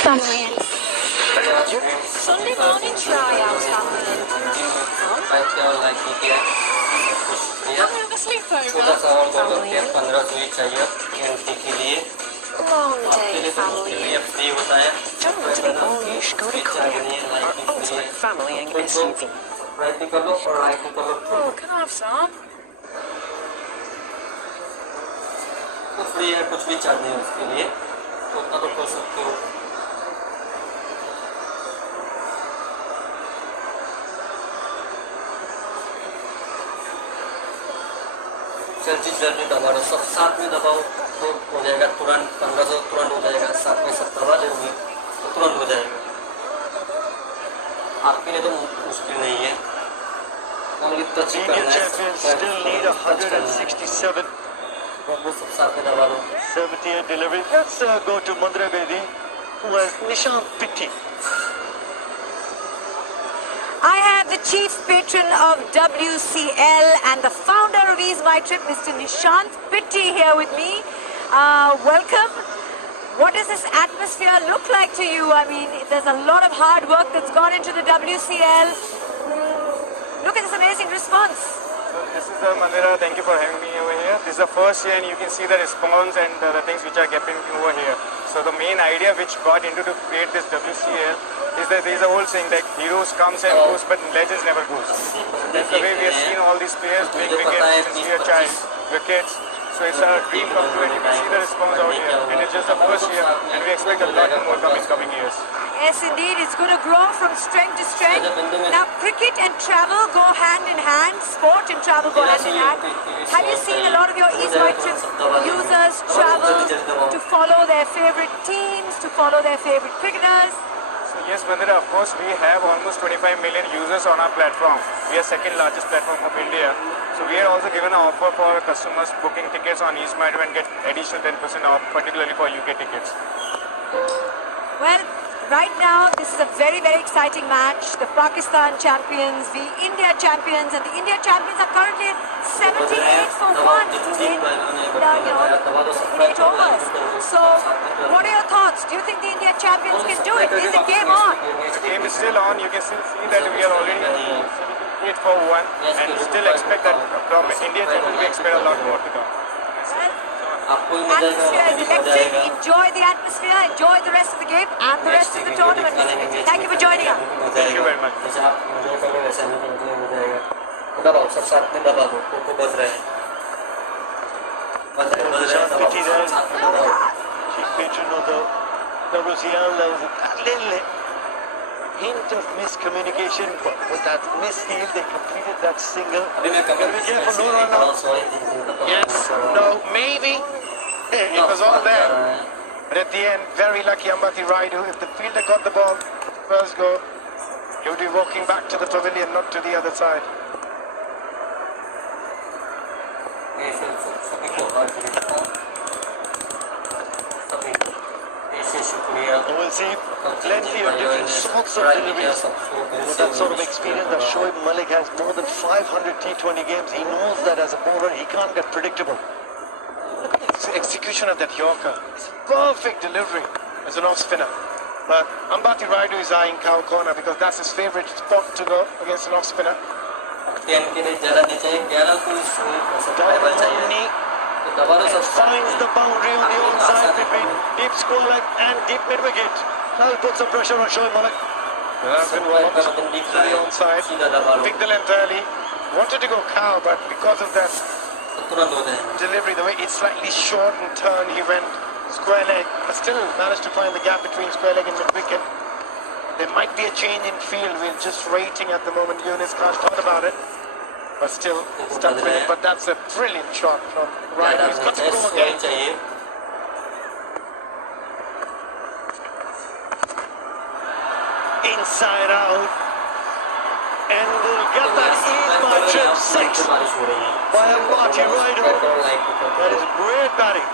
family. Sunday morning tryouts happening. Having a sleepover. Family. Long day, family. Don't want to be Polish, go to Korea. Our ultimate family SUV. Oh, can I have some? Free है, कुछ भी charge नहीं उसके लिए, तो उतना तो कर सकते हो। सेल्फी जर्नी दबाओ, सब साथ में दबाओ तो हो जाएगा तुरंत। 1500 तुरंत हो जाएगा, साथ में सब दबा दोगे तो तुरंत हो जाएगा। आपके लिए तो मुश्किल नहीं है। Still need 167. 78 delivery. Let's go to Mandra Bedi, who has Nishant Pitti. I have the chief patron of WCL and the founder of Ease My Trip, Mr. Nishant Pitti, here with me. Welcome. What does this atmosphere look like to you? I mean, there's a lot of hard work that's gone into the WCL. Look at this amazing response. This is Mandira. Thank you for having me over here. This is the first year and you can see the response and the things which are happening over here. So the main idea which got into to create this WCL is that there is a whole saying like heroes comes and goes but legends never goes. That's the way we have seen all these players playing cricket since we are child, we're kids. So it's our dream come true and you can see the response out here. And it's just the first year and we expect a lot more coming years. Yes, indeed. It's going to grow from strength to strength. Now, cricket and travel go hand in hand. Sport and travel go hand in hand. Have you seen a lot of your Ease My Trip users travel to follow their favorite teams, to follow their favorite cricketers? So yes, Mandira, of course, we have almost 25 million users on our platform. We are second largest platform of India. So we are also given an offer for customers booking tickets on Ease My Trip and get additional 10% off, particularly for UK tickets. Well, right now, this is a very, very exciting match. The Pakistan champions, the India champions, and the India champions are currently 78 for 1 in 8 overs. So, what are your thoughts? Do you think the India champions can do it? Is the game on? The game is still on. You can still see that we are already 8 for 1 and still expect that from India champions we expect a lot more to come. Atmosphere is electric. Enjoy the atmosphere, enjoy the rest of the game and the rest of the tournament. Thank you for joining us. Thank you very much. Chief patron of the WCL. There was a little hint of miscommunication, but with that misfield, they completed that single. Yes, no, maybe. It was all there. But at the end, very lucky Ambati Raidu. If the fielder got the ball first go, he would be walking back to the pavilion, not to the other side. We'll see plenty of different sorts of deliveries. With that sort of experience that Shoaib Malik has more than 500 T20 games, he knows that as a bowler he can't get predictable. It's the execution of that Yorker. It's a perfect delivery as an off-spinner. But Ambati Raidu is eyeing cow corner because that's his favourite spot to go against an off-spinner. Finds the boundary on the onside between deep square leg and deep mid-wicket. That'll put some pressure on Shoaib Malik. That's been blocked to the onside. Picked the length early. Wanted to go cow, but because of that delivery, the way it's slightly short and turn, he went square leg, but still managed to find the gap between square leg and mid-wicket. There might be a change in field. We're just rating at the moment. Yunus can't talk about it. But still stuck with it. But that's a brilliant shot from Raidu. He's got to go again. Inside out. And we'll get that Ease My Trip 6 by Ambati Raidu. That is great batting.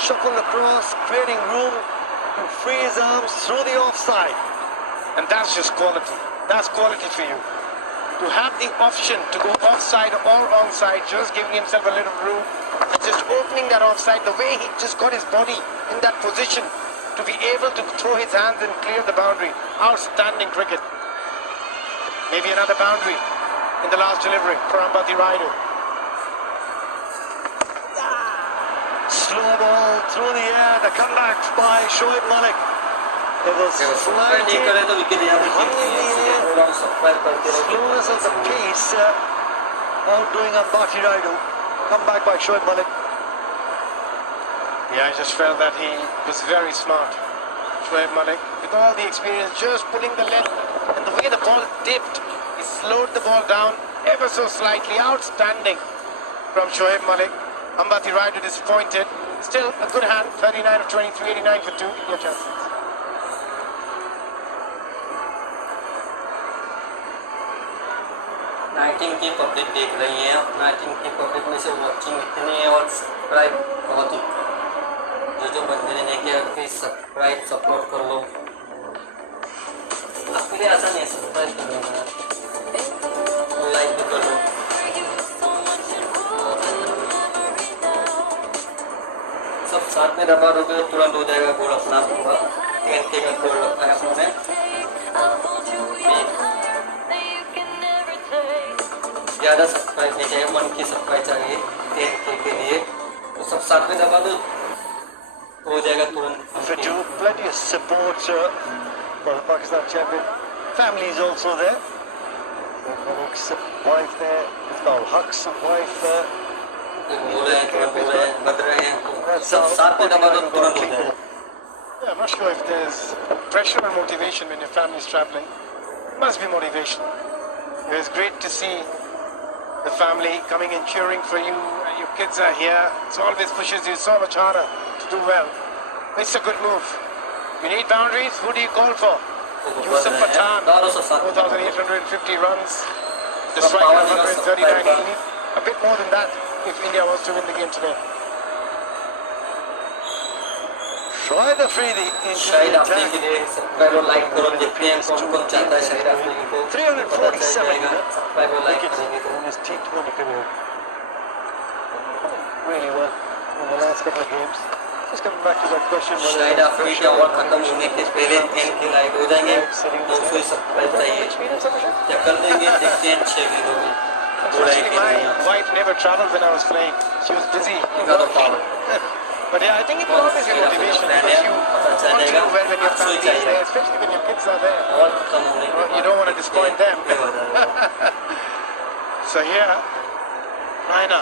Shuffled across, creating room to free his arms through the offside. And that's just quality. That's quality for you. To have the option to go offside or onside, just giving himself a little room, and just opening that offside, the way he just got his body in that position to be able to throw his hands and clear the boundary. Outstanding cricket. Maybe another boundary in the last delivery for Ambati Rayudu. Slow ball through the air, the comeback by Shoaib Malik. It was flying in, hung in the air. Slowness of the pace, outdoing Ambati Rayudu. Comeback by Shoaib Malik. Yeah, I just felt that he was very smart. Shoaib Malik, with all the experience, just pulling the length and the way the ball dipped, he slowed the ball down ever so slightly. Outstanding from Shoaib Malik. Ambati Rayudu disappointed. Still a good hand, 39 of 23, 89 for 2. Your chance. नाइटिंग की public देख रही है। नाइटिंग की public में से watching इतनी है और सब्सक्राइब बहुत ही जो बंदे ने नहीं किया प्लीज सब्सक्राइब सपोर्ट कर लो। आपके लिए आसान है सब्सक्राइब करने का, लाइक भी कर लो। सब साथ में दबा दोगे तो तुरंत हो जाएगा गोल अपना पूरा। 10K का गोल रखा है अपने। ज़्यादा सब्सक्राइब नहीं चाहिए, 1K सब्सक्राइब चाहिए 10K के लिए। तो सब साथ में दबा दो हो जाएगा तुरंत। Fitu, plenty of support for the Pakistan champion. Family is also there. Farouk's wife there, Ismail Huq's wife there. बोल रहे हैं, बद रहे हैं, सब साथ में दबा दो तुरंत हो जाएगा। Yeah, I'm not sure if there's pressure or motivation when your family is traveling. Must be motivation. It's great to see the family coming and cheering for you. Your kids are here. It always pushes you so much harder to do well. It's a good move. You need boundaries. Who do you call for? Yusuf Pathan, 4,850 runs. The strike of 139. You need a bit more than that if India was to win the game today. Shahid Afridi into Shahid the Afridi के attack. लिए subscribe और like करो। देखते हैं कौन चाहता है शाहिद अफरीदी को। 347 सब्सक्राइब और लाइक wickets करेंगे तो in his T20 career. Really well in the last couple of games. Just coming back to that question. Shahid Afridi का ओवर खत्म होने के पहले 10K लाइक हो जाएंगे। 200 सब्सक्राइब चाहिए। क्या कर देंगे देखते हैं 6 दिनों में। Unfortunately, my wife never traveled when I was playing. She was busy. But yeah, I think it will always be motivation because you want to do well when your family is there, especially when your kids are there. और खत्म होने के You don't want to disappoint them. So here, Raina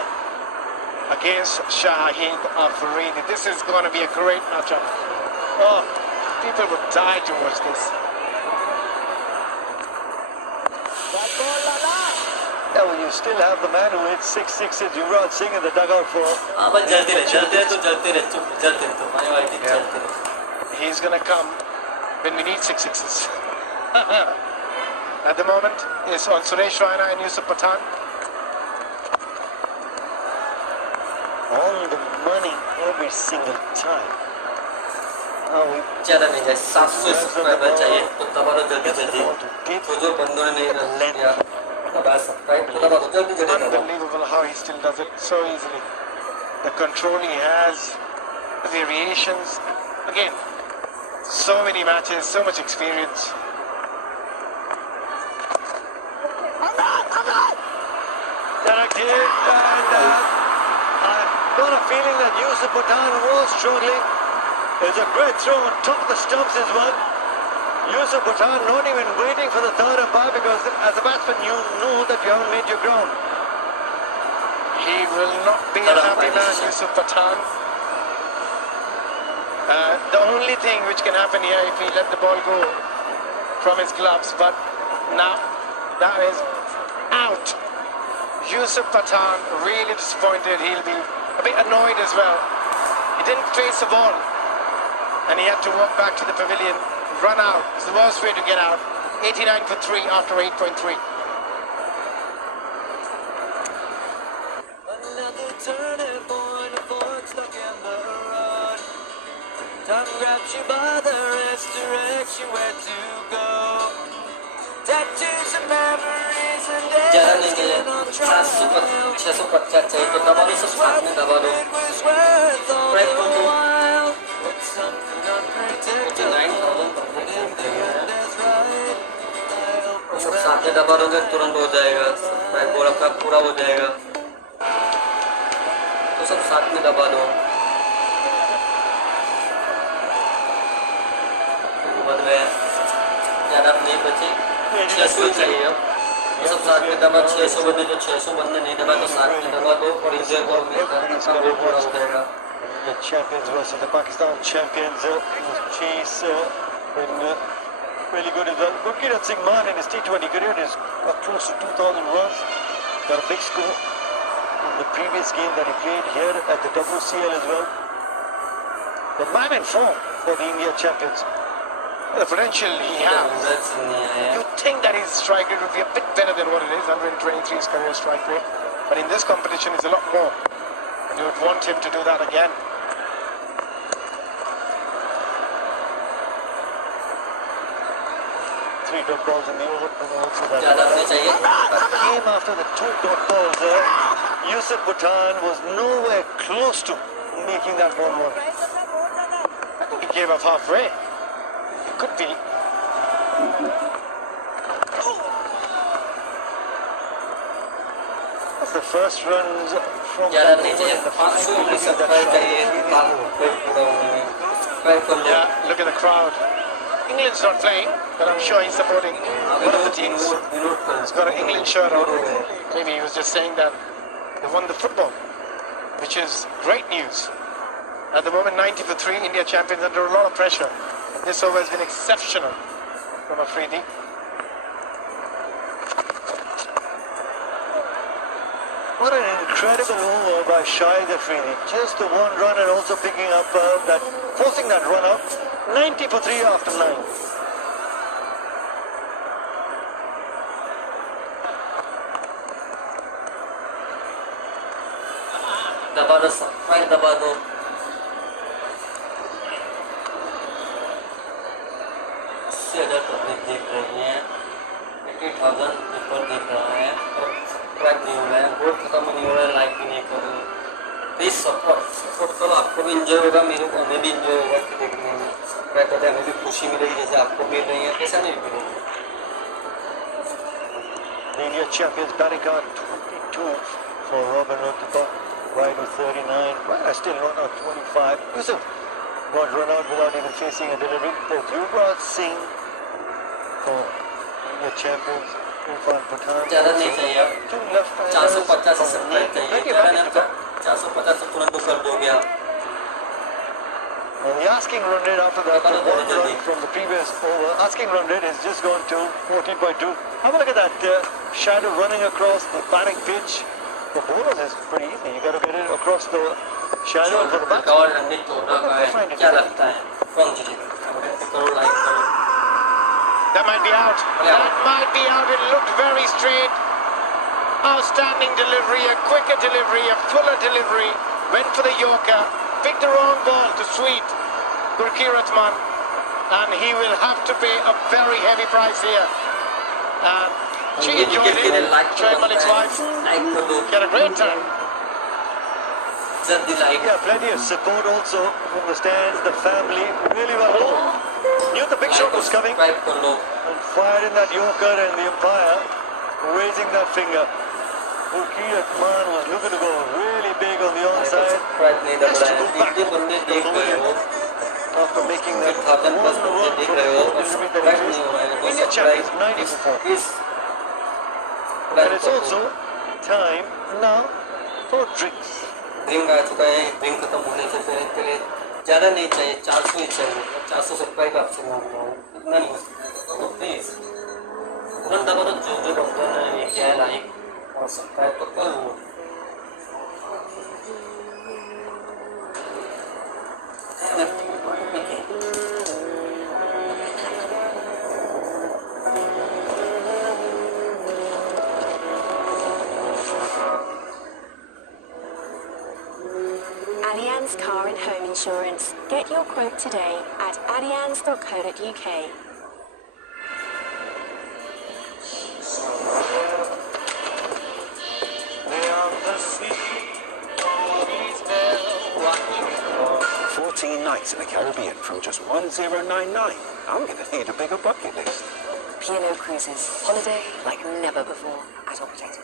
against Shahid Afridi. This is going to be a great matchup. Oh, people would die to watch this. Yeah, well, you still have the man who hit 6 sixes, Yuvraj Singh, in the dugout for. हाँ बस जलते रहे तो जलते रहे चुप जलते रहे तो हमारे वाइफ जलते रहे। He's going to come when we need 6 sixes. At the moment, it's on Suresh Raina and Yusuf Pathan. On the money every single time. ज़्यादा नहीं है 700 सब्सक्राइबर चाहिए तो दबा दो जल्दी जल्दी। तो जो बंदों ने नहीं किया दबा सब्सक्राइब तो दबा दो जल्दी जल्दी। Unbelievable how he still does it so easily. The control he has, the variations. Again, so many matches, so much experience. Correct hit, and I've got a feeling that Yusuf Pathan was struggling. There's a great throw on top of the stumps as well. Yusuf Pathan not even waiting for the third umpire because as a batsman you know that you haven't made your ground. He will not be a happy man, Yusuf Pathan. The only thing which can happen here if he let the ball go from his gloves, but now that is out. Yusuf Pathan really disappointed. He'll be a bit annoyed as well. He didn't trace the ball and he had to walk back to the pavilion, run out. It's the worst way to get out. 89 for 3 after 8.3. Another turning point, a fork stuck in the road. Time grabs you by the wrist, directs you where to go. Tattoos and memories and ज़्यादा नहीं है 650 चाहिए तो दबा दो सब साथ में दबा दो। it was worth all the while. But something unpredictable दबा दोगे तुरंत हो जाएगा, बॉल आपका पूरा हो जाएगा, तो सब साथ में दबा दो। बन गए ज़्यादा नहीं बचे, 600 चाहिए अब, ये सब साथ में दबा 600 बनने, जो 600 बनने नहीं दबा तो साथ में दबा दो और इंजॉय करो, वो पूरा हो जाएगा। The champions versus the Pakistan champions. Chase been really good as well. Gurkirat Singh Maan in his T20 career is close to 2,000 runs. Got a big score in the previous game that he played here at the WCL as well. The man in form for the India champions. The potential he has. You'd think that his strike rate would be a bit better than what it is, 123 his career strike rate. But in this competition, it's a lot more. You would want him to do that again. Three dot balls in the over, and also that came after the 2 dot balls. Yusuf Bhutan was nowhere close to making that ball run. I think he gave up halfway. It could be. That's the first runs from ज़्यादा नहीं चाहिए, 500 उन्नीस subscribe करिए, yeah, look at the crowd. England's not playing, but I'm sure he's supporting one of the teams. He's got an England shirt on. Maybe he was just saying that they won the football, which is great news. At the moment, 90 for 3, India champions under a lot of pressure. This over has been exceptional from Afridi. What an incredible over by Shahid Afridi. Just the one run and also picking up that, forcing that run up. 90 for 3 after 9. दबा दो, file दबा दो। इससे अगर public देख रही है, 80,000 ऊपर देख रहा है, और ट्रैक नहीं हो रहा है, गोल खत्म नहीं हो रहा है, लाइक भी नहीं कर रहे। प्लीज सपोर्ट करो, आपको भी इंजॉय होगा, मेरे को हमें भी इंजॉय होगा कि देखने में ट्रैक करते हमें भी खुशी मिलेगी जैसे आपको मिल रही है, कैसा नहीं मिलेगी। India champions batting card 22 for Robin Rutherford. Wide with 39. Well, still run out 25. Yusuf got run out without even facing a delivery. There's Yuvraj Singh for India champions. Irfan Pathan. ज़्यादा नहीं चाहिए, 450 से सब्सक्राइब चाहिए, ज़्यादा नहीं, 450 से तुरंत तो कर दोगे आप। And the asking run rate after that, the one run from the previous over, asking run rate has just gone to 14.2. Have a look at that shadow running across the batting pitch. The bowlers is pretty easy. You got to get it across the shadow for the batsman. और हमने तोड़ा का है, क्या लगता है? कौन जीतेगा? करो लाइक करो। That might be out. That might be out. It looked very straight. Outstanding delivery, a quicker delivery, a fuller delivery. Went for the Yorker. Picked the wrong ball to sweep Gurkirat Man. And he will have to pay a very heavy price here. And she enjoyed it. Shoaib Malik's wife. Had a great time. Yeah, plenty of support also from the stands, the family. Really well done. Knew the big shot was coming. And fired in that Yorker, and the umpire raising that finger. Gurkirat Man was looking to go really big on the onside. Has to go back to the line after making that one run from the delivery that he faced. India champions 90 for 4. And it's also time now for drinks. Drink आ चुका है, drink खत्म होने से पहले के लिए ज़्यादा नहीं चाहिए, 400 ही चाहिए, 400 सब्सक्राइब आपसे मांग रहा हूँ, इतना नहीं हो सकता, तो प्लीज़ तुरंत दबा दो, जो डॉक्टर ने ये किया है लाइक और सब्सक्राइब तो करो। Allianz Car and Home Insurance. Get your quote today at allianz.co.uk. Nights in the Caribbean from just $1099. I'm gonna need a bigger bucket list. P&O Cruises. Holiday like never before at Operated.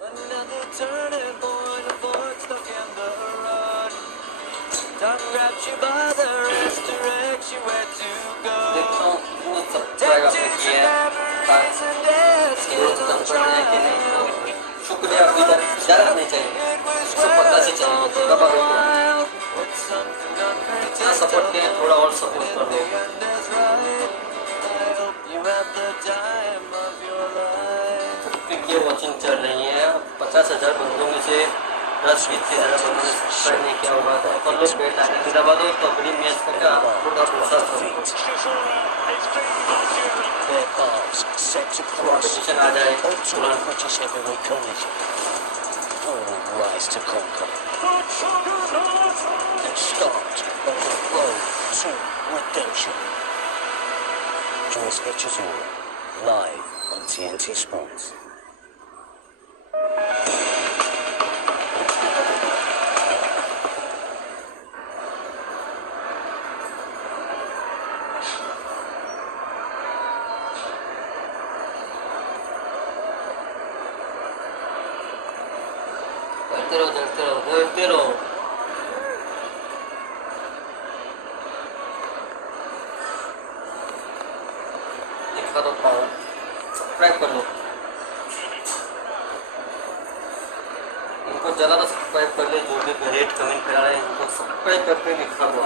Another turning point, a fork stuck in the road. Time grabs you by the wrist, directs you where to go. Tattoos and memories and dead skills on trial. शुक्रिया अभी तक जरा नहीं चाहिए इसको पता से चाहिए दबा दो ना सपोर्ट के थोड़ा और सपोर्ट कर दो क्योंकि वॉचिंग चल रही है 50,000 बंदों में से 10-20,000 बंदों ने सब्सक्राइब नहीं किया होगा तो कर लो बेल आइकन भी दबा दो तो अगली मैच को क्या थोड़ा प्रोसेस करो कंपटीशन आ जाए All rise to conquer. And start on the road to redemption. Join Sketchers All live on TNT Sports. दौड़ते रहो दिखा दो पावर सब्सक्राइब कर लो इनको ज़्यादा तो सब्सक्राइब कर ले जो भी रेट कमेंट करा रहे हैं इनको सब्सक्राइब करके लिखा दो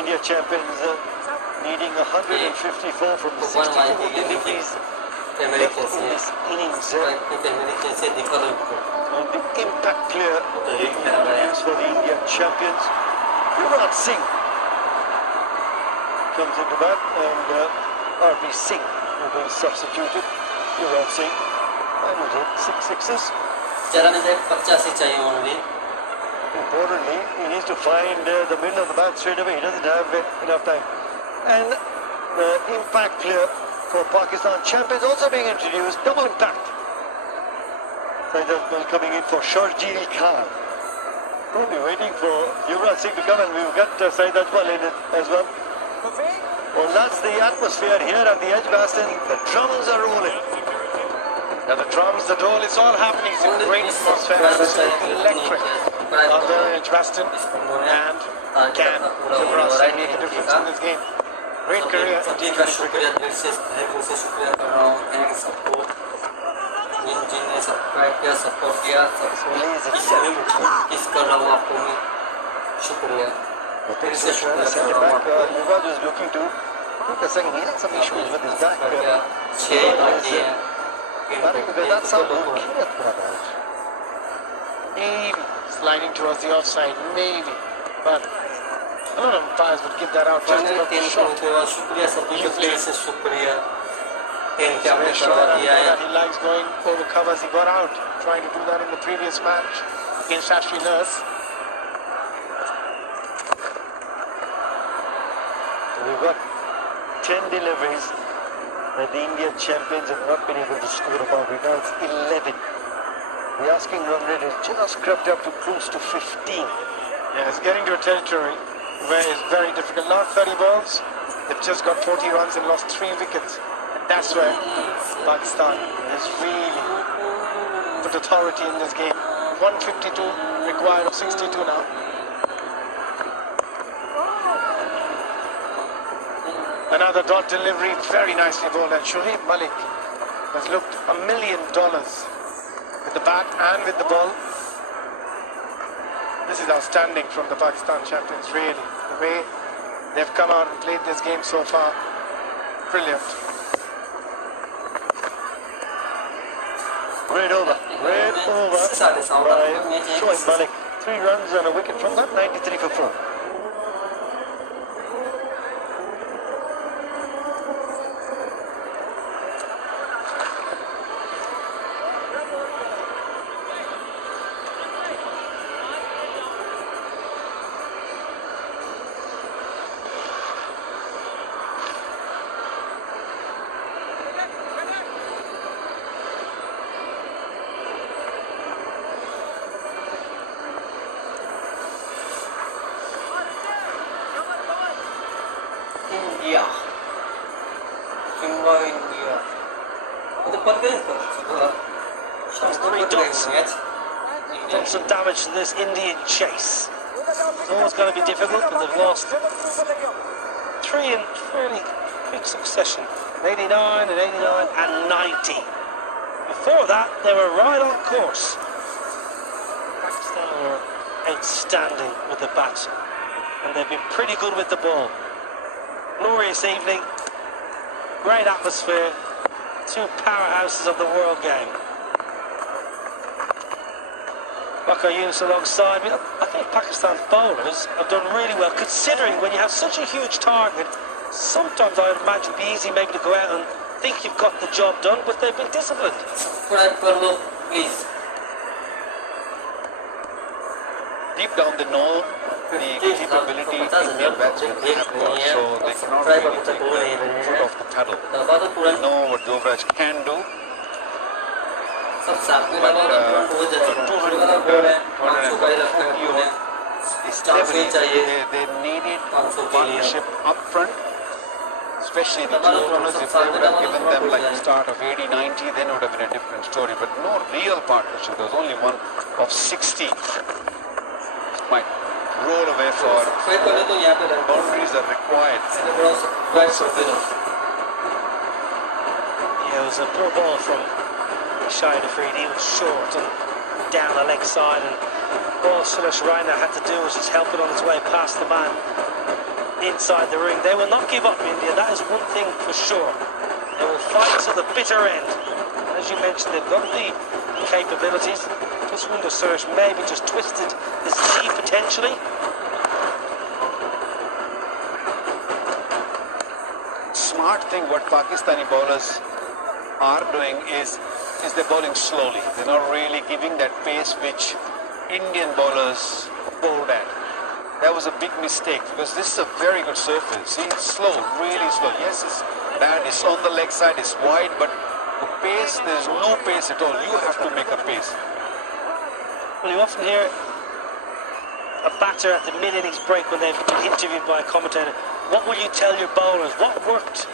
India champions needing 154 from the 64 deliveries in this innings. American से दिखा दो इनको And the impact clear used for the Indian champions. Yuvraj Singh comes into bat and RP Singh will be substituted. Yuvraj Singh and will hit 6 sixes. जरा नहीं 85 चाहिए only. Importantly, he needs to find the middle of the bat straight away. He doesn't have enough time. And the impact clear for Pakistan champions also being introduced. Double impact. Saeed Ajmal coming in for Sharjeel Khan. We'll be waiting for Yuvraj Singh to come and we've got Saeed Ajmal in it as well. Well, that's the atmosphere here at the Edgbaston. The drums are rolling. Now the drums, the dole, it's all happening. It's a great atmosphere. Absolutely electric out there in Edgbaston. And can Yuvraj Singh make a difference in this game? Great career. का शुक्रिया दिल से शुक्रिया कर रहा हूँ thank सबको जिनने सब्सक्राइब किया सपोर्ट किया किस कर रहा हूँ आपको मैं शुक्रिया दिल से शुक्रिया कर रहा हूँ आपको Yuvraj is looking to look a second. He had some issues with his back. 6 बाकी है Because that's how Kirat brought out. Maybe sliding towards the offside, maybe. But a lot of umpires would give that out just मैंने for the 3 shot. के बाद शुक्रिया सभी के दिल से शुक्रिया 3 क्या Very आपने sure करवा दिया है that he likes going over covers. He got out, trying to do that in the previous match against Ashley Nurse. We've got 10 deliveries that the Indian champions have not been able to score above. Now it's 11. The asking run rate has just crept up to close to 15. Yeah, it's getting to a territory where it's very difficult. Last 30 balls, they've just got 40 runs and lost 3 wickets. And that's where Pakistan has really put authority in this game. 152 required of 62 now. Another dot delivery, very nicely bowled. And Shoaib Malik has looked $1 million with the bat and with the ball. This is outstanding from the Pakistan champions, really. The way they've come out and played this game so far, brilliant. Great over by Shoaib Malik. 3 runs and a wicket from that, 93 for 4. India. India. Three dots. Done some damage to this Indian chase. It's always going to be difficult, but they've lost three in fairly quick succession. 89 and 89 and 90. Before that, they were right on course. Pakistan were outstanding with the bat, and they've been pretty good with the ball. Glorious evening, great atmosphere, two powerhouses of the world game. Waqar Younis alongside me. I think Pakistan's bowlers have done really well, considering when you have such a huge target, sometimes I would imagine it'd be easy maybe to go out and think you've got the job done, but they've been disciplined. Please. Deep down they know the capability Indian batsmen have got, so they cannot really take the foot off the pedal. They know what Yuvraj can do. But 250 they needed partnership up front, especially the two openers. If they would have given them like the start of 80-90, then it would have been a different story. But no real partnership. There was only one of 60. Might roll away for boundaries are required. Yeah, it was a poor ball from Shahid Afridi. He was short and down the leg side, and all Suresh Raina had to do was just help it on its way past the man inside the ring. They will not give up, India, that is one thing for sure. They will fight to the bitter end. As you mentioned, they've got the capabilities. Just wonder Suresh maybe just twisted his knee potentially. Smart thing what Pakistani bowlers are doing is they're bowling slowly. They're not really giving that pace which Indian bowlers bowled at. That was a big mistake because this is a very good surface. See, it's slow, really slow. Yes, it's bad, it's on the leg side, it's wide, but the pace, there's no pace at all. You have to make a pace. Well, you often hear a batter at the mid-innings break when they've been interviewed by a commentator, what will you tell your bowlers? What worked?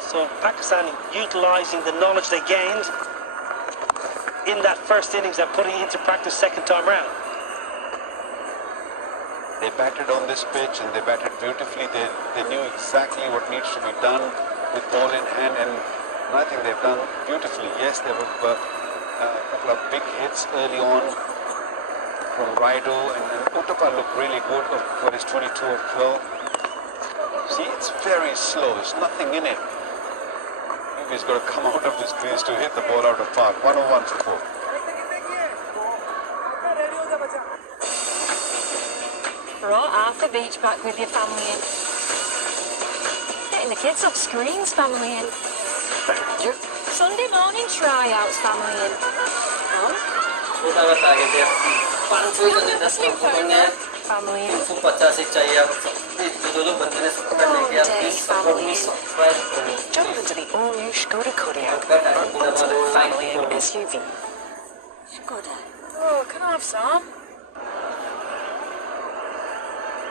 So Pakistan utilising the knowledge they gained in that first innings and putting it into practice second time round. They batted on this pitch and they batted beautifully. They knew exactly what needs to be done with ball in hand, and I think they've done beautifully. Yes, there were a couple of big hits early on from Raidu, and Uttapa looked really good for his 22 of 12. See, it's very slow. There's nothing in it. Maybe he's got to come out of this crease to hit the ball out of park. 101 for 4. Right, off the beach, back with your family in. Getting the kids off screens, family in. Thank you. Sunday morning tryouts, family in. Oh. Family in. Jump into the all-new Skoda Kodiaq or ultimate family in SUV. Skoda. Oh, can I have some?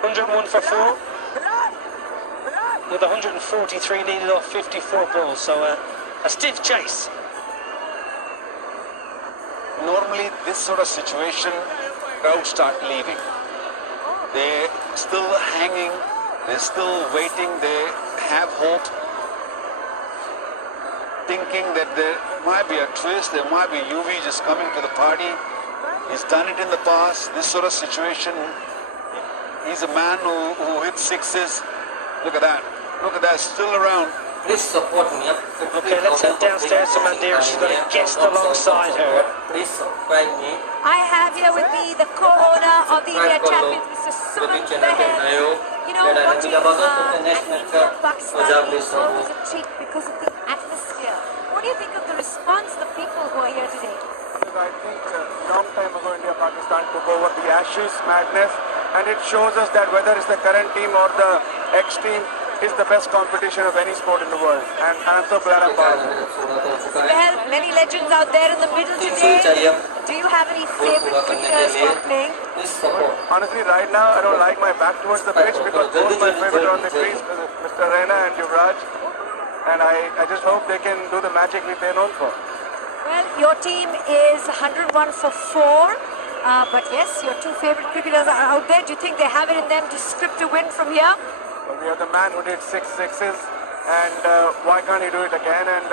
101 for 4. With 143 needed off 54 balls, so a stiff chase. Normally, this sort of situation, crowds start leaving. They're still hanging, they're still waiting, they have hope, thinking that there might be a twist, there might be UV just coming to the party. He's done it in the past, this sort of situation. He's a man who hits sixes. Look at that, still around. Please support me. Okay, let's head downstairs to Mandira. She's got a guest alongside her. Please subscribe me. I have here with me the co-owner of the India Champions, Mr. Suman Beher. You know, watching Pakistan is always a treat because of the atmosphere. What do you think of the response of the people who are here today? I think a long time ago India-Pakistan took over the Ashes madness, and it shows us that whether it's the current team or the ex-team, is the best competition of any sport in the world, and I'm so glad I'm part of it. Well, many legends out there in the middle today. Do you have any favorite cricketers who are playing? Honestly, right now I don't like my back towards the pitch because both my favorite are on the crease, Mr. Raina and Yuvraj. and I just hope they can do the magic they're known for. Well, your team is 101 for 4. But yes, your two favorite cricketers are out there. Do you think they have it in them to script a win from here? Well, we have the man who did 6 sixes, and why can't he do it again? And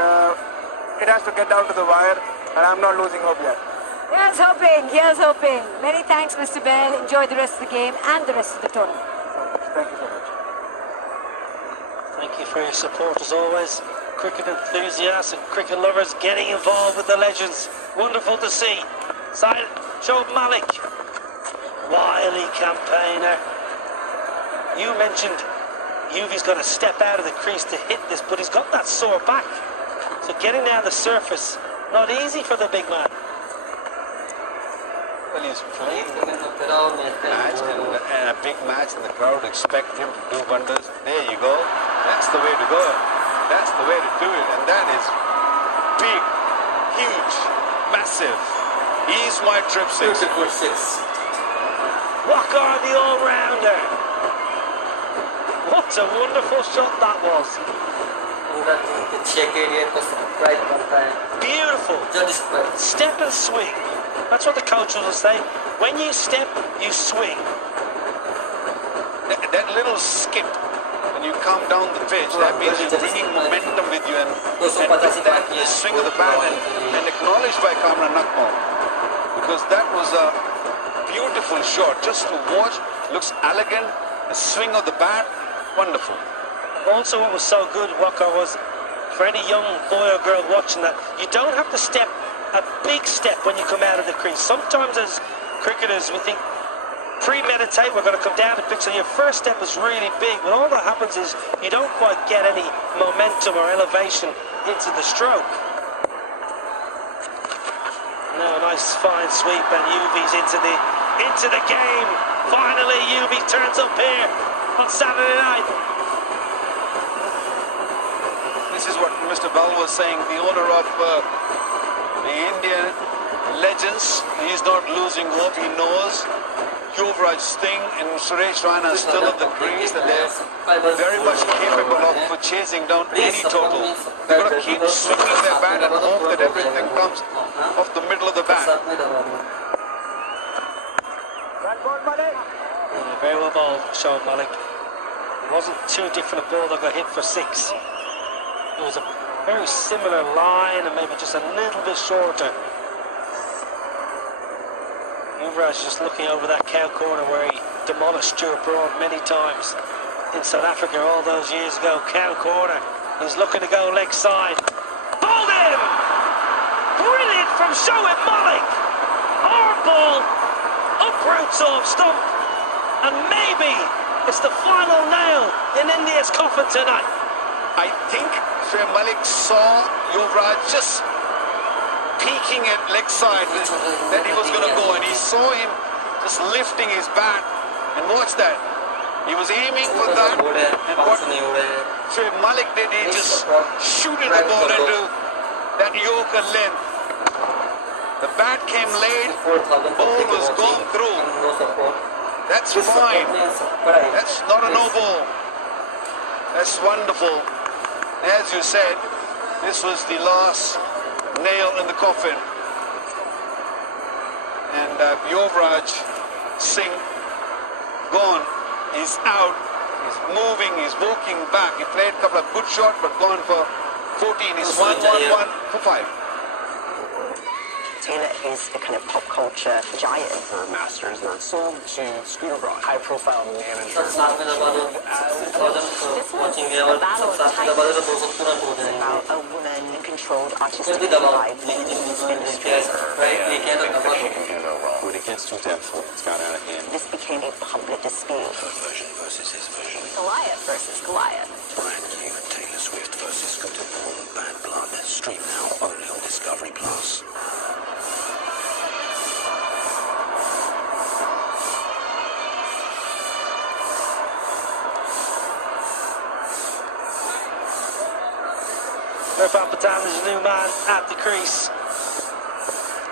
it has to get down to the wire, and I'm not losing hope yet. Here's hoping, here's hoping. Many thanks, Mr. Baird. Enjoy the rest of the game and the rest of the tournament. Thank you so much. Thank you for your support as always. Cricket enthusiasts and cricket lovers getting involved with the legends. Wonderful to see. Side Shoaib Malik, wily campaigner. You mentioned Yuvi's got to step out of the crease to hit this, but he's got that sore back. So getting down the surface, not easy for the big man. Well, he's playing match and a big match, and the crowd expect him to do wonders. There you go. That's the way to go. That's the way to do it, and that is big, huge, massive. He's my trip 6. Waqar, the all-rounder. What a wonderful shot that was. Beautiful. Step and swing. That's what the coach will say. When you step, you swing. That little skip, when you come down the pitch, that means you're bringing momentum with you, and the swing of the bat, and acknowledged by Kamran Nakmal. Because that was a beautiful shot, just to watch. Looks elegant. The swing of the bat, wonderful. Also, what was so good, Waqar, was for any young boy or girl watching that, you don't have to step a big step when you come out of the crease. Sometimes as cricketers, we think, premeditate, we're going to come down the pitch, so your first step is really big, but all that happens is you don't quite get any momentum or elevation into the stroke. No, nice fine sweep, and Yuvi's into the game. Finally, Yuvi turns up here on Saturday night. This is what Mr. Bal was saying, the owner of the Indian legends. He's not losing hope. He knows Yuvraj Singh and Suresh Raina are still in the crease, and they're very much capable of chasing down any total. They've got to keep swinging their bat and hope that everything comes off the middle of the bat. Very well bowled, Shoaib Malik. It wasn't too different a ball that got hit for 6. It was a very similar line and maybe just a little bit shorter. Yuvraj just looking over that cow corner where he demolished Stuart Broad many times in South Africa all those years ago. Cow corner. He's looking to go leg side. Bowled him! Brilliant from Shoaib Malik! Hard ball, uproots off stump, and maybe it's the final nail in India's coffin tonight. I think Shoaib Malik saw Yuvraj just peeking at leg side that he was going to go, and he saw him just lifting his bat, and watch that. He was aiming for that, and what Shoaib Malik did, he just shooted the ball into that Yorker length. The bat came late, the ball was gone through. That's fine. That's not a no ball. That's wonderful. As you said, this was the last nail in the coffin. And Yuvraj Singh gone. He's out. He's moving. He's walking back. He played a couple of good shots, but gone for 14. He's 1 for 5. Taylor is a kind of pop culture giant for Masters, and sold to Scooter Braun, high-profile manager. This was a battle of titans. It's about a woman-controlled artistic life in the industry. When it gets too depth, it's got out of hand. This became a public dispute. Her version versus his version. Goliath versus Goliath. Brian King and Taylor Swift versus Scooter Braun and Bad Blood. Stream now only on Discovery Plus. Irfan Pathan is a new man at the crease.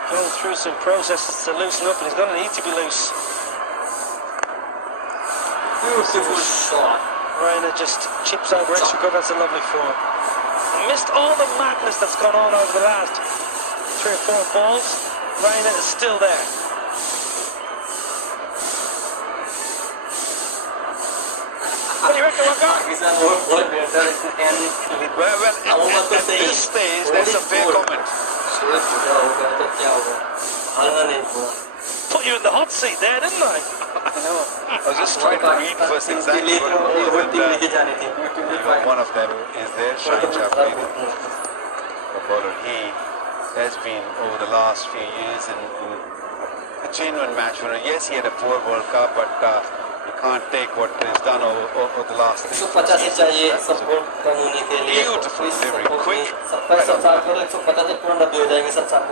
Going through some processes to loosen up, and he's going to need to be loose. Beautiful shot. Raina just chips over it. That's a lovely form. Amidst all the madness that's gone on over the last 3 or 4 balls, Raina is still there. What do you reckon, Waka? Well, at this stage, that's a fair comment. Put you in the hot seat there, didn't I? I know. I was just trying to read first exactly what it was, and one of them is there, Shaheen Shafri, the bowler. He has been, over the last few years, a genuine match winner. Yes, he had a poor World Cup, but you can't take what he's done over the last 3 years. Beautiful delivery, quick.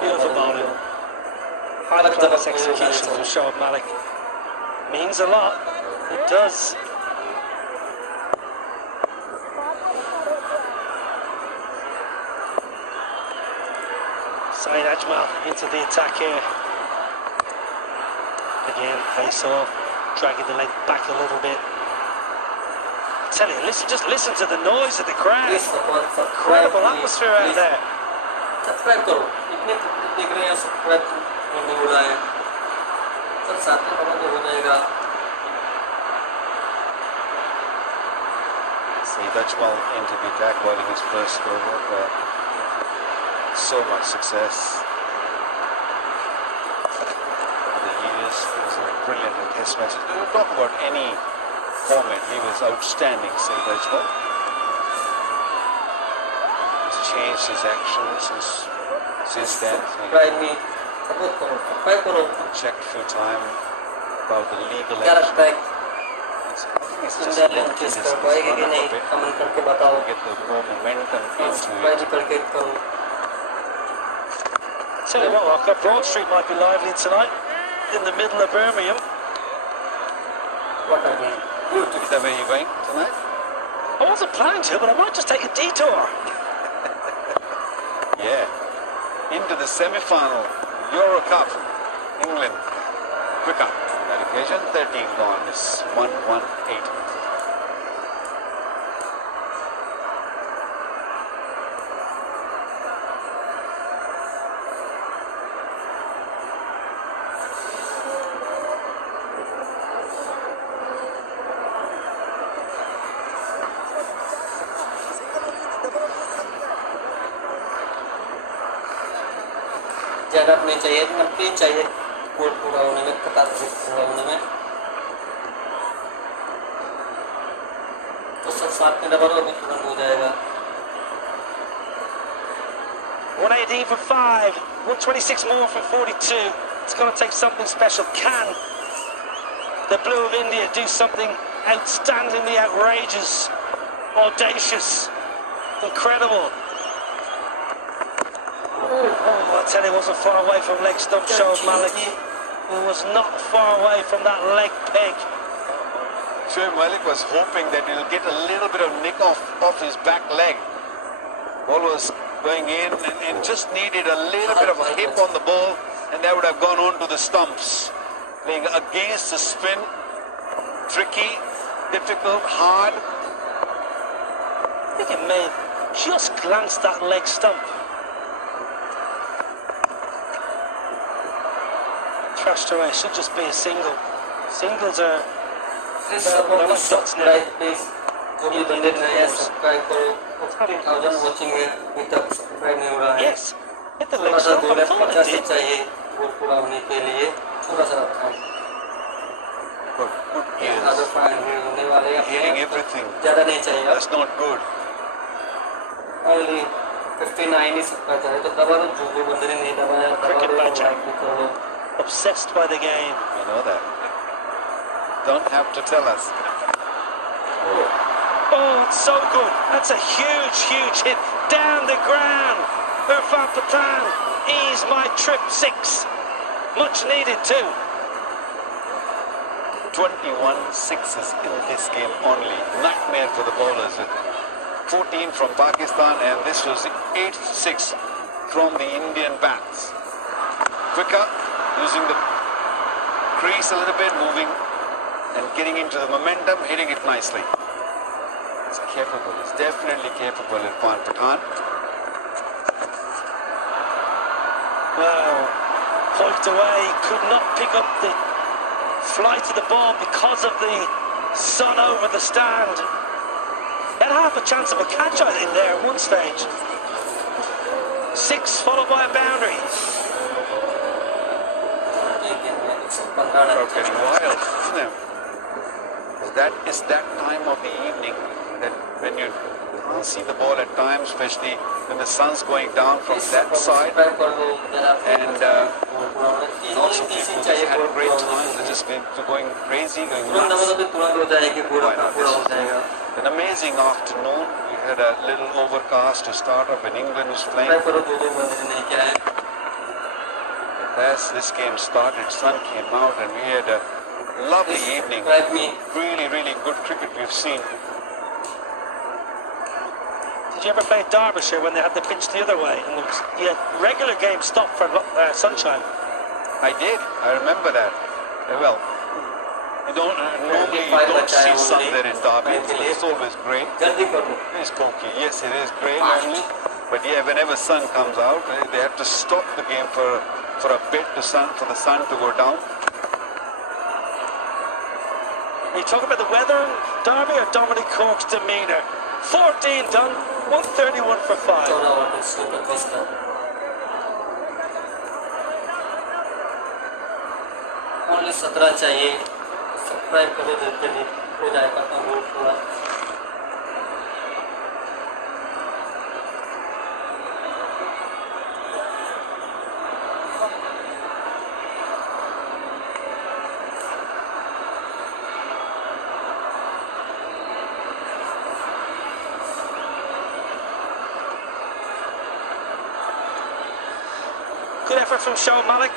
Beautiful bowling. High-class execution from Shoaib Malik. Means a lot. It does. Saeed Ajmal into the attack here. Again, face off, dragging the leg back a little bit. I tell you, just listen to the noise of the crowd. Incredible atmosphere out there. Saeed Ajmal into the attack, bowling his first over. So much success. Over the years, he was brilliant in test matches. We don't talk about any format. He was outstanding, Saeed Ajmal. He's changed his actions since then. Checked a few times about the legal action. It's just get the more momentum into it. Tell you what, Walker, Broad Street might be lively tonight in the middle of Birmingham. Is that where you're going tonight? I wasn't planning to, but I might just take a detour. Yeah. Into the semi-final, Euro Cup, England. Quicker. That occasion, 13 gone. It's 1-1-8. ज़्यादा अपने चाहिए नब्बे चाहिए code पूरा होने में कतार पूरा होने में तो सब साथ में डबल अभी तुरंत हो जाएगा 118 for 5, 126 more from 42. It's going to take something special. Can the Blue of India do something outstandingly outrageous, audacious, incredible? Oh, I tell you, he wasn't far away from leg stump, Shoaib Malik. He was not far away from that leg peg. Shoaib Malik was hoping that he'll get a little bit of nick off his back leg. Ball was going in and just needed a little bit of a hip on the ball, and that would have gone on to the stumps. Playing against the spin, tricky, difficult, hard. I think it may just glance that leg stump. Thrashed away, should just be a single. Singles are they're like dots now. Yes, hit the leg stump. I thought it did. Good. Hearing everything. That's not good. Only 59 is Cricket badger. Obsessed by the game. You know that. Don't have to tell us. Oh, it's so good. That's a huge, huge hit. Down the ground. Irfan Pathan. Ease my trip 6. Much needed too. 21 sixes in this game only. Nightmare for the bowlers. 14 from Pakistan, and this was 8-6 from the Indian bats. Quicker, using the crease a little bit, moving and getting into the momentum, hitting it nicely. It's capable. It's definitely capable, Irfan Pathan. Well, point away, could not pick up the flight of the ball because of the sun over the stand. Had half a chance of a catch, I think, there at one stage. 6 followed by a boundary. Crowd getting wild, isn't it? That is that time of the evening that when you can't see the ball at times, especially when the sun's going down from that side, and lots of people just had a great time. They're just going crazy, going nuts. Why not? This is an amazing afternoon. We had a little overcast to start off when England was playing. As this game started, sun came out and we had a lovely evening. Really, really good cricket we've seen. Did you ever play Derbyshire when they had the pitch the other way and the regular game stopped for sunshine? I did. I remember that. Well, you don't normally you don't see sun there in Derby. It's always grey. It's cocky. Yes, it is grey normally. But yeah, whenever sun comes out, they have to stop the game for a bit for the sun to go down. Are you talking about the weather in Derby or Dominic Cork's demeanour? 14 done, 131 for 5. Only 17 चाहिए. Subscribe करो देते नहीं हो जाएगा तो वो पूरा. Good effort from Shoaib Malik.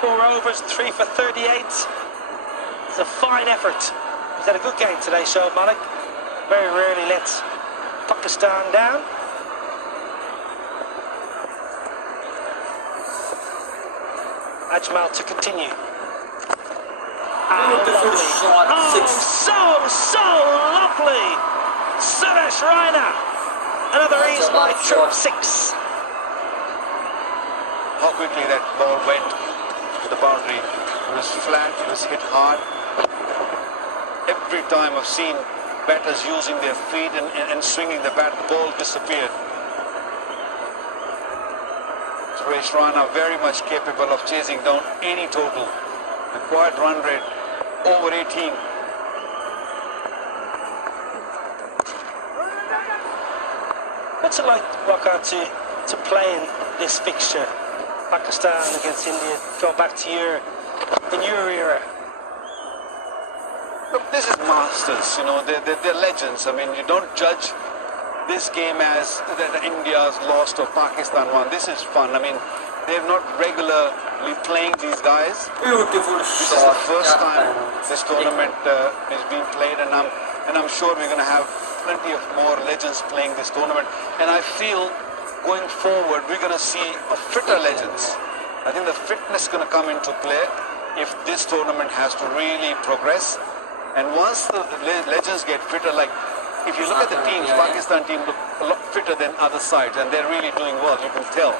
4 overs, 3 for 38. It's a fine effort. He's had a good game today, Shoaib Malik. Very rarely lets Pakistan down. Ajmal to continue. Beautiful shot. Oh, so lovely. Suresh Raina. Another ace by trip 6. How quickly that ball went to the boundary. It was flat, it was hit hard. Every time I've seen batters using their feet and swinging the bat, the ball disappeared. Suresh Raina very much capable of chasing down any total. Required run rate over 18. What's it like, Waqar, to play in this fixture? Pakistan against India, going back to in your era. Look, this is masters, you know, they're legends. I mean, you don't judge this game as that India's lost or Pakistan won. This is fun. I mean, they're not regularly playing these guys. Beautiful This is the first time this tournament is being played, and I'm sure we're going to have plenty of more legends playing this tournament. And I feel going forward, we're going to see a fitter legends. I think the fitness is going to come into play if this tournament has to really progress. And once the legends get fitter, like if you look at the teams, Pakistan team look a lot fitter than other sides, and they're really doing well, you can tell.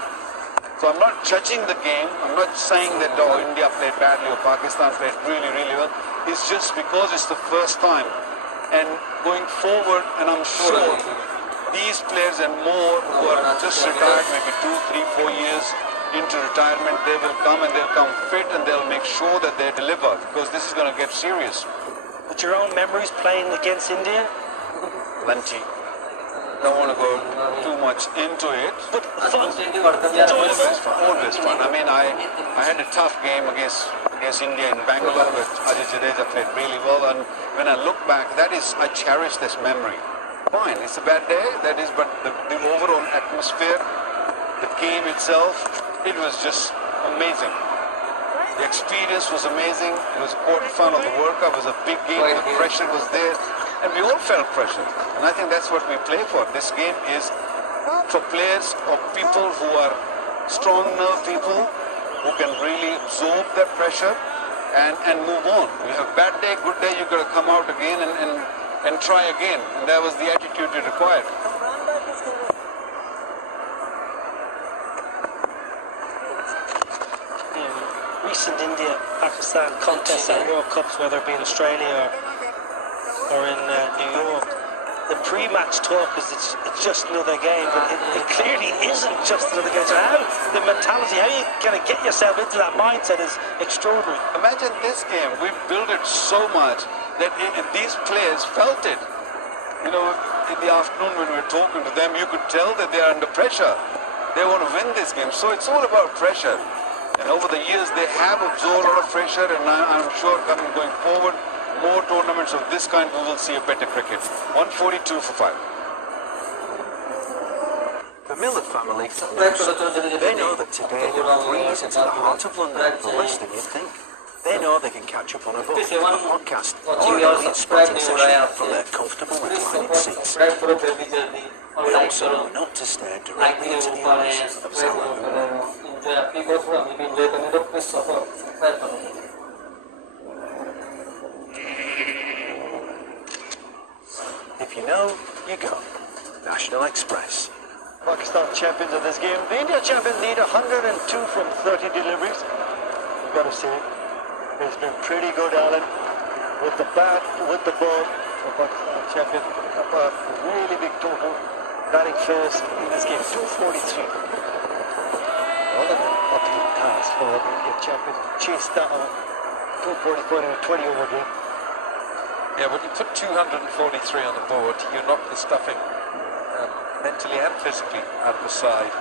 So I'm not judging the game. I'm not saying that India played badly or Pakistan played really, really well. It's just because it's the first time. And going forward, and I'm sure these players and more who are just retired, maybe 2, 3, 4 years into retirement, they will come and they'll come fit and they'll make sure that they deliver, because this is going to get serious. With your own memories playing against India? Plenty. Don't want to go too much into it. But fun. Yeah, always fun. I mean, I had a tough game against India in Bangalore, but Ajit Jadeja played really well. And when I look back, I cherish this memory. Fine, it's a bad day, that is, but the overall atmosphere, the game itself, it was just amazing. The experience was amazing. It was quarterfinal of the World Cup. It was a big game. The pressure was there, and we all felt pressure. And I think that's what we play for. This game is for players or people who are strong nerve people who can really absorb that pressure and move on. You have a bad day, good day, you've got to come out again and and try again. And that was the attitude it required. Recent India-Pakistan contests at World Cups, whether it be in Australia or in New York, the pre-match talk is it's just another game, but it clearly isn't just another game. So how the mentality, how you kind of get yourself into that mindset is extraordinary. Imagine this game, we've built it so much that these players felt it. You know, in the afternoon when we were talking to them, you could tell that they are under pressure. They want to win this game, so it's all about pressure. And over the years, they have absorbed a lot of pressure, and I'm sure going forward, more tournaments of this kind, we will see a better cricket. 142 for 5. The Miller family, they know that today are breeze into the heart of London, the less than you think. They know they can catch up on a book, a podcast, or an elite spotting session from their comfortable reclining seats. They also know not to stare directly into the eyes of Salah. If you know, you go. National Express. Pakistan champions of this game. The India champions need 102 from 30 deliveries. You've got to say, it's been pretty good, Alan, with the bat, with the ball. The Pakistan champions up a really big total batting first in this game, 243. All of them uphill task for the India champions. Chase down 244 in a 20-over game. Yeah, when you put 243 on the board, you knock the stuffing mentally and physically out of the side.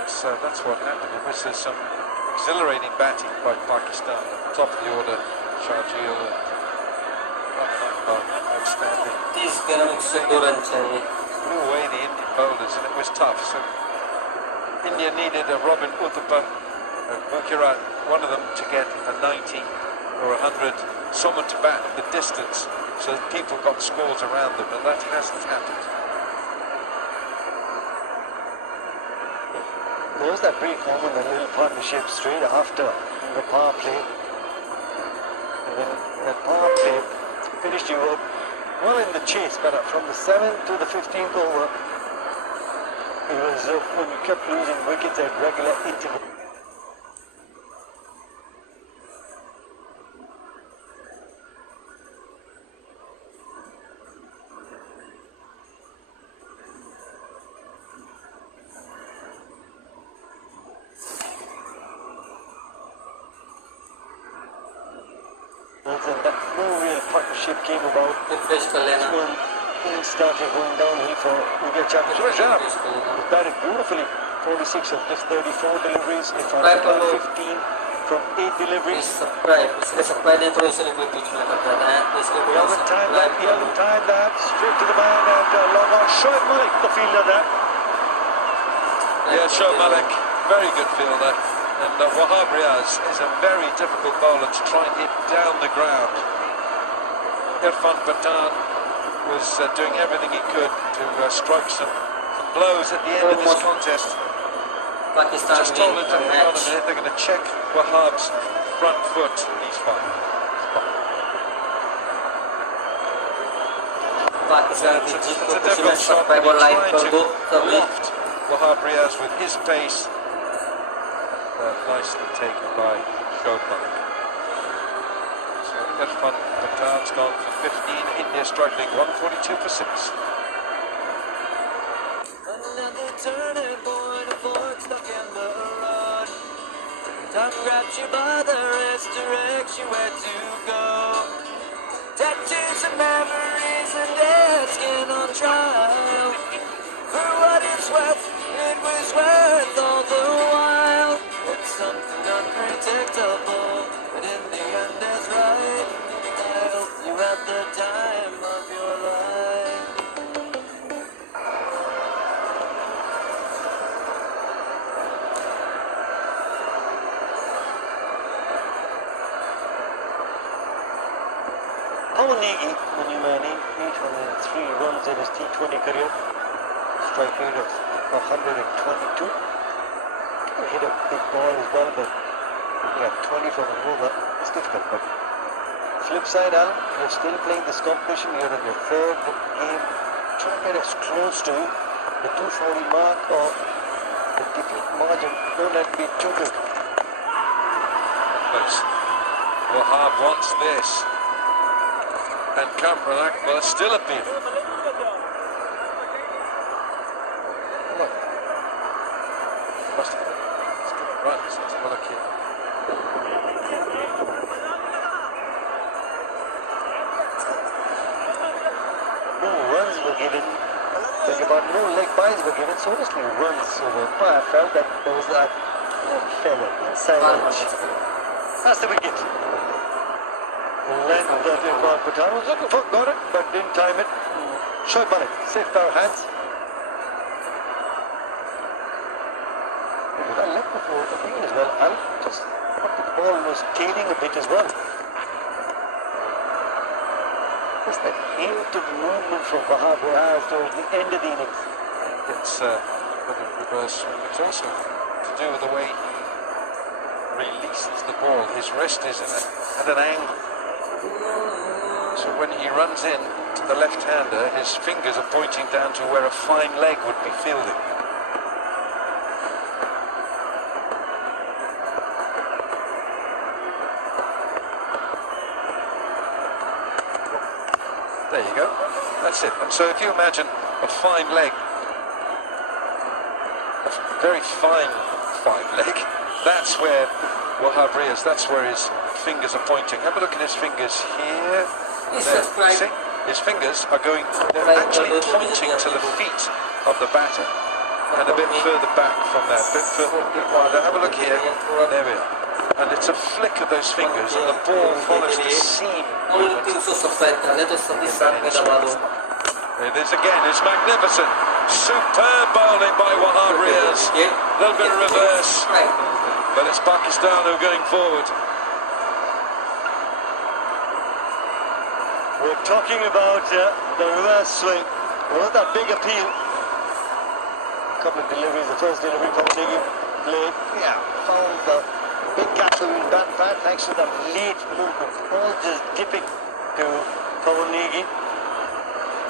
That's what happened. It was some exhilarating batting by Pakistan at the top of the order. Sharjeel and outstanding. Blew away the Indian bowlers, and it was tough. So India needed a Robin Uthappa and Mukirat, one of them, to get a 90 or 100, someone to bat the distance, so that people got scores around them, and that hasn't happened. There was that pretty common little partnership straight after the power play. And then that power play finished you up well in the chase, but from the 7th to the 15th over, it was when you kept losing wickets at regular intervals. Came about when things started going downhill for India Championship. He batted beautifully, 46 of just 34 deliveries, in fact 15 from 8 deliveries. He haven't timed that, straight to the man and long on. Shoaib Malik, the fielder there. Yeah, Shoaib Malik, very good fielder. And Wahab Riaz is a very difficult bowler to try and hit down the ground. Irfan Pathan was doing everything he could to strike some blows at the end of this contest. Just told him to hang on a minute, they're going to check Wahab's front foot. He's fine. It's a difficult shot, but he's trying to loft Wahab Riaz with his pace. Nicely taken by Shoaib Malik. Irfan Pathan's gone for 15, India struggling, 142 for 6. Another turning point, a fork stuck in the road. Time grabs you by the wrist, directs you where to go. Tattoos and memories and dead skin on trial. For what it's worth, it was worth all the while. It's something unpredictable, but in the end it's right. I hope you had the time of your life. Pawan Negi, the new man, 803 runs in his T20 career. Strike rate of 122. Hit a big ball as well, but he had 20 from an over. It's difficult, but flip side, Alan, you're still playing this competition. You're in your third game. Try and get as close to the 240 mark or the defeat margin. Don't let it be too big. Close. Wahab wants this. And Kamran Akmal is still a beat. Must have been. It's good runs. It's Malaki. No runs were given. Like about no leg byes were given. So honestly, runs over. I felt that there was that fella inside edge. That's the wicket. Length that Irfan Pathan was looking for, got it, but didn't time it. Shoaib Malik, safe our hands. I looked before the green as well, and just what the ball was tailing a bit as well. Just that hint of movement from Wahab Riaz towards the end of the innings. It's a reverse. It's also to do with the way he releases the ball. His wrist is at an angle. So when he runs in to the left-hander, his fingers are pointing down to where a fine leg would be fielding. There you go. That's it. And so if you imagine a fine leg, a very fine leg, that's where Wahab Riaz, that's where his fingers are pointing. Have a look at his fingers here. See? His fingers are going, they're actually pointing to the feet of the batter and a bit further back from that, bit further. Have a look here. There we are. And it's a flick of those fingers and the ball follows the seam. It is again, it's magnificent. Superb bowling by Wahab Riaz. A little bit of reverse. But it's Pakistan who are going forward. We're talking about the reverse swing. Was that big appeal? A couple of deliveries. The first delivery from Negi played. Yeah, found the big catcher in that bat thanks to the late movement. Ball just dipping to Pawan Negi.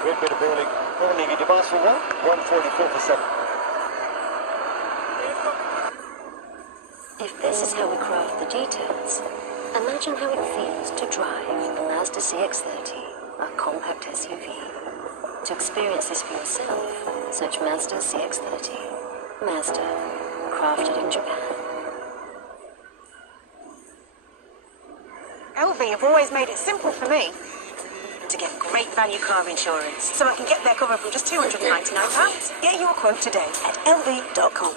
Great bit of bowling. Pawan Negi demands for 144 for 7. If this is how we craft the details, imagine how it feels to drive a Mazda CX-30, a compact SUV. To experience this for yourself, search Mazda CX-30. Mazda, crafted in Japan. LV have always made it simple for me to get great value car insurance, so I can get their cover from just £299. Get your quote today at lv.com.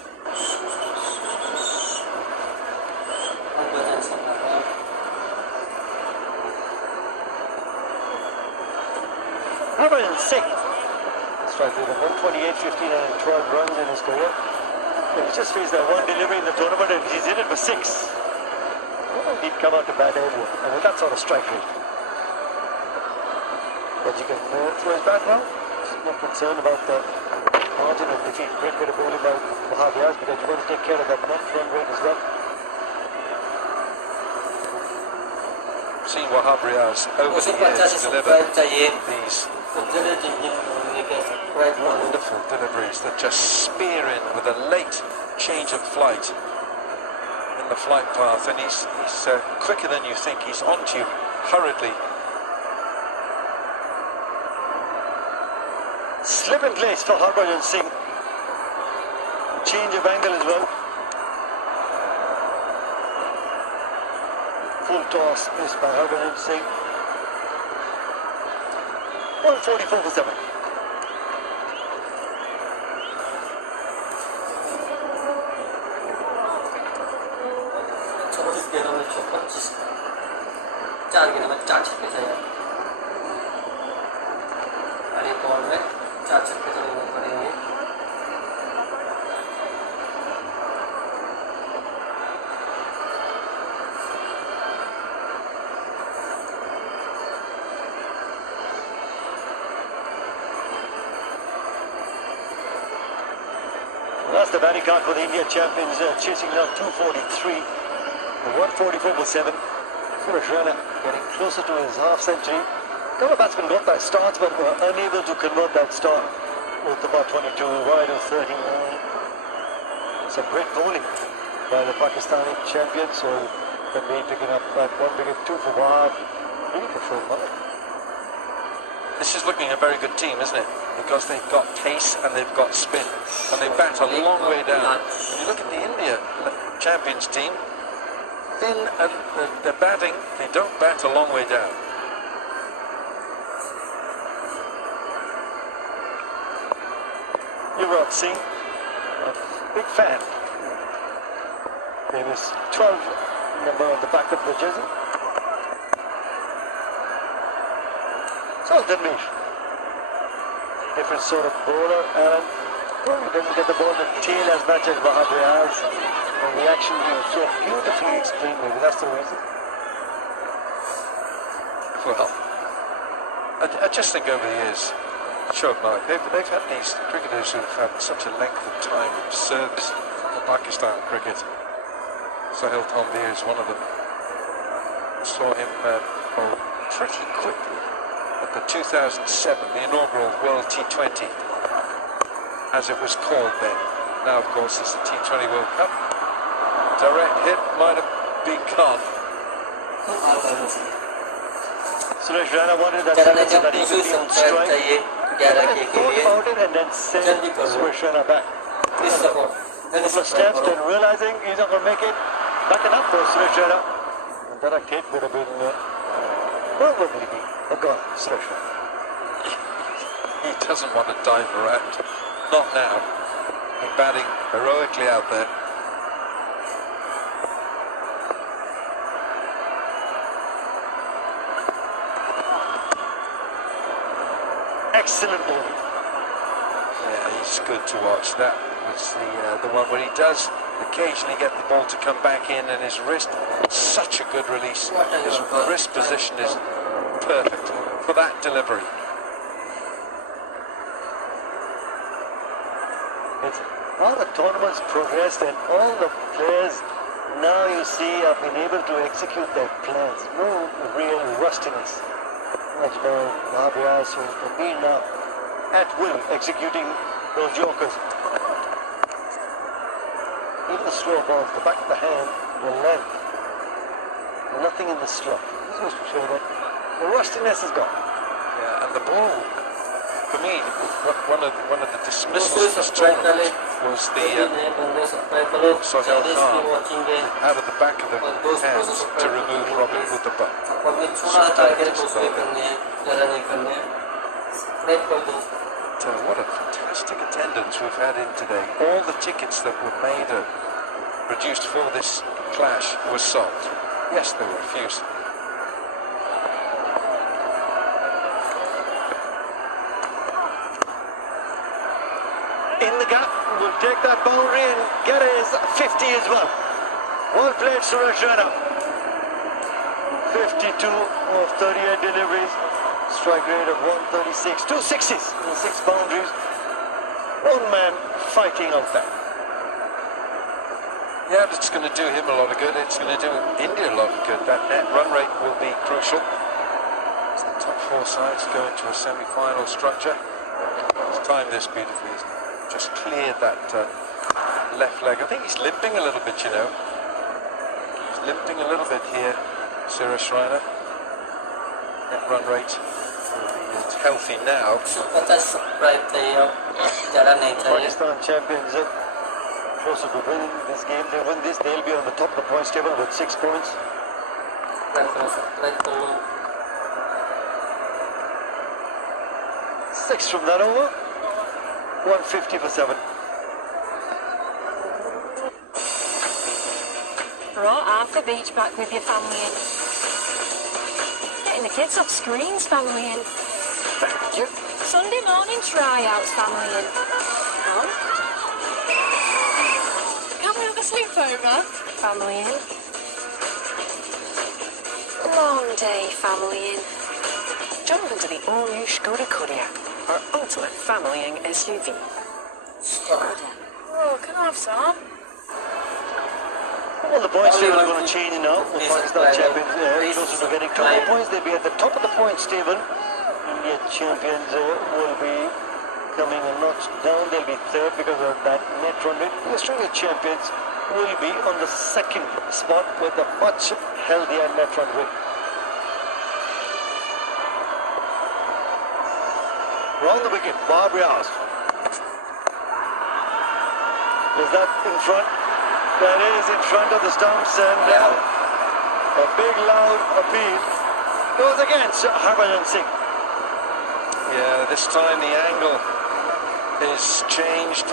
Harbhajan Singh strike with 128, 15 and 12 runs in his career. He just faced that one delivery in the tournament and he's in it for 6. He'd come out to bat everyone. And with that sort of strike rate. But you can throw his bat well. Not concerned about the margin of defeat. Great bit of bowling by Wahab Riaz because you want to take care of that net run rate as well. Seen Wahab Riaz over the years deliver these wonderful deliveries that just spear in with a late change of flight in the flight path, and he's quicker than you think. He's onto you hurriedly. Slip in place for Harbhajan Singh. Change of angle as well. Full toss missed by Harbhajan Singh. 144 for 7. That's the batting card for the India champions, chasing down 243. 144 for 7. Suresh Raina getting closer to his half century. A couple of batsmen got that start but were unable to convert that start. With about 22 wide of 39. Some great bowling by the Pakistani champions, so can be picking up that one wicket, 2 for Wahab. Really prefer Malik. This is looking a very good team, isn't it? Because they've got pace and they've got spin. And they bat a long way down. When you look at the India champions team, thin and they're batting, they don't bat a long way down. Yuvraj Singh, a big fan. There is 12 number on the back of the jersey. So Dharmesh, different sort of bowler, and he doesn't get the ball in the tail as much as Bahadur has. And the action is so beautifully explained, maybe that's the reason. Well, I just think over the years, sure, Mike, they've had these cricketers who've had such a length of time of service for Pakistan cricket. Sahil Tanvir is one of them. Saw him bowl pretty quickly at the 2007, the inaugural World T20, as it was called then. Now, of course, it's the T20 World Cup. Direct hit might have been gone. Suresh Raina wanted that he could be on strike. He thought about it and then sent Suresh Raina back. A couple of steps, then realizing he's not going to make it, backing up for Suresh Raina. And direct hit would have been probably a gone, Suresh Raina. He doesn't want to dive around. Not now. He's batting heroically out there. Excellent ball. Yeah, he's good to watch. That was the one where he does occasionally get the ball to come back in, and his wrist, such a good release. His wrist position is perfect for that delivery. It's all the tournaments progressed and all the players now you see have been able to execute their plans. No real rustiness. Ajmal, Mahabhyas, who have been now at will executing those jokers. Even the slow balls, the back of the hand, the length, nothing in the slot. This goes to show that the rustiness is gone. Yeah, and the ball, for me, one of the dismissals frustrations was the Sohail Khan out of the back of the hands to remove Robin with the butt. What a fantastic attendance we've had in today. All the tickets that were made and produced for this clash were sold. Yes, they were refused. In the gap, will take that boundary and get his 50 as well. Well played, Suresh Raina. 52 of 38 deliveries, strike rate of 136, 2 sixes and 6 boundaries. One man fighting out there. Yeah, it's going to do him a lot of good. It's going to do India a lot of good. That net run rate will be crucial. As the top 4 sides go into a semi-final structure. He's timed this beautifully, isn't he? Just cleared that left leg. I think he's limping a little bit, you know. He's limping a little bit here, Suresh Raina. Net run rate is healthy now. Pakistan champions closer to winning this game. They win this, they'll be on the top of the points table with 6 points. 6 from that over. 150 for 7. Right, half the beach back with your family in. Getting the kids off screens, family in. Thank you. Sunday morning tryouts, family in. Oh. Can we have a sleepover? Family in. Long day, family in. Jump into the all-new Skoda Kodiaq, our ultimate family-ing SUV. Oh, can I have some? Well, the points table is going to change now. The Pakistan champions closer to getting 20 points. They'll be at the top of the points table. India champions will be coming a notch down. They'll be third because of that net run rate. The Australia champions will be on the second spot with a much healthier net run rate. Round the wicket, Wahab Riaz. Is that in front? That is in front of the stumps, and a big loud appeal goes against Harbhajan Singh. Yeah, this time the angle is changed.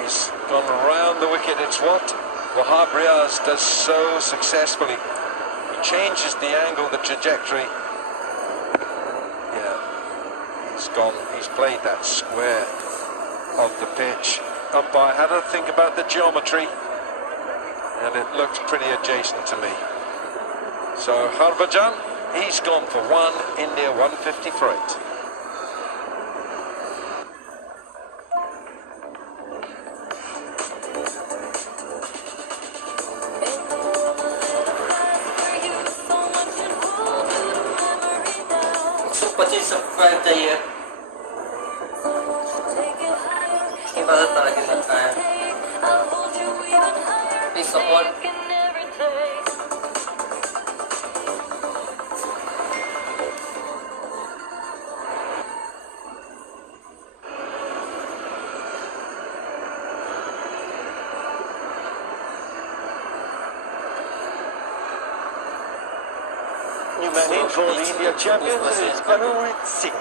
He's gone around the wicket. It's what Wahab Riaz does so successfully. He changes the angle, the trajectory. Yeah, he's gone. He's played that square of the pitch. Umpire had to think about the geometry, and it looked pretty adjacent to me. So Harbhajan, he's gone for one. India 150 for it. Subscribe चाहिए इबादत ताकि लगता है please support New man in for the India champions is Manpreet Singh.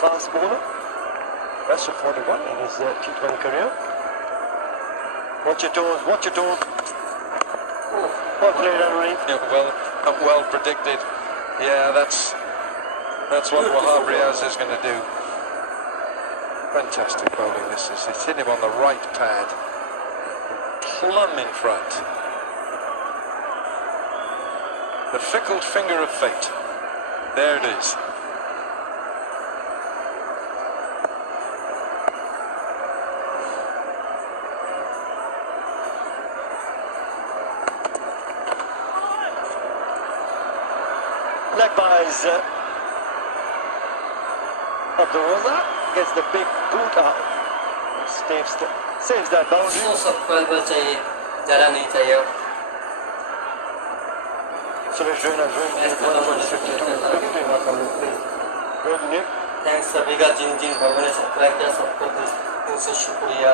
Fast bowler. Best of 41 in his T20 career. Watch your toes, watch your toes. Well played, Manpreet. Yeah, well predicted. Yeah, that's what Wahab Riaz is going to do. Fantastic bowling this is. It's hit him on the right pad. Plumb in front. The fickle finger of fate. There it is. Leg byes Abdul Razak gets the big boot out. Saves that boundary. Suresh Raina is thanks सभी का जिन जिन लोगों ने subscribe किया सबको दिल से शुक्रिया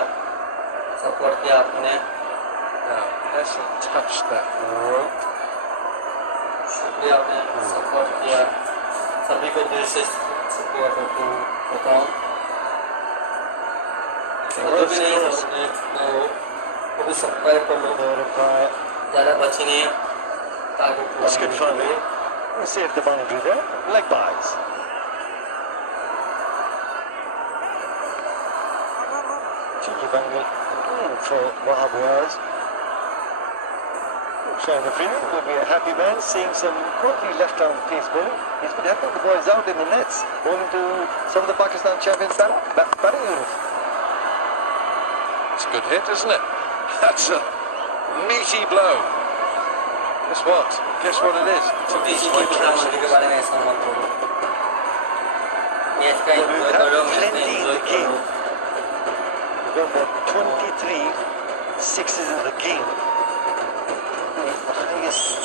support किया आपने Hasn't touched that rope. शुक्रिया आपने सपोर्ट किया सभी को दिल से सपोर्ट बताऊं जो भी नहीं वो भी सब्सक्राइब कर लो ज़्यादा बची नहीं है That's good fun. We'll save the boundary there. Leg byes. Cheeky bungle for Wahab Riaz. Showing the field will be a happy man seeing some quality left-arm pace bowling. He's been helping the boys out in the nets, bowling to some of the Pakistan champions batting unit. It's a good hit, isn't it? That's a meaty blow. Guess what? Guess what it is? It's a piece of Plenty in the game. We've got about 23 sixes in the game. The highest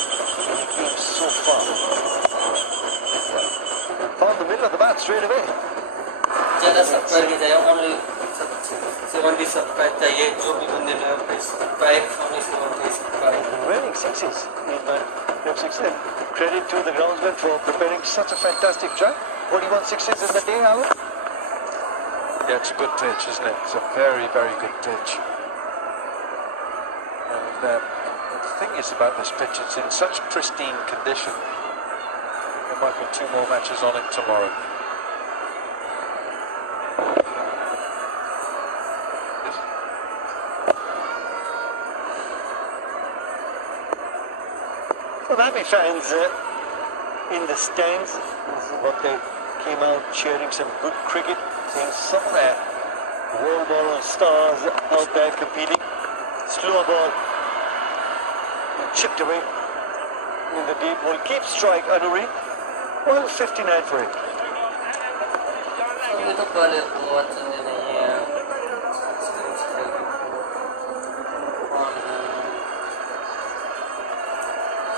in the game so far. Found the middle of the bat straight away. ज़्यादा subscribe नहीं चाहिए only 70 subscribe चाहिए जो भी बंदे ने subscribe only 70 subscribe Winning sixes in the F6. Credit to the groundsman for preparing such a fantastic track. 41 sixes in the day, Alan. Yeah, it's a good pitch, isn't it? It's a very, very good pitch. And the thing is about this pitch, it's in such pristine condition. There might be 2 more matches on it tomorrow. So Miami fans in the stands, this is what they came out cheering, some good cricket, seeing some of their world ball stars out there competing. Slower ball chipped away in the deep ball. Keep strike, Anuri. 159 for it. अभी तो पहले बहुत चलने नहीं है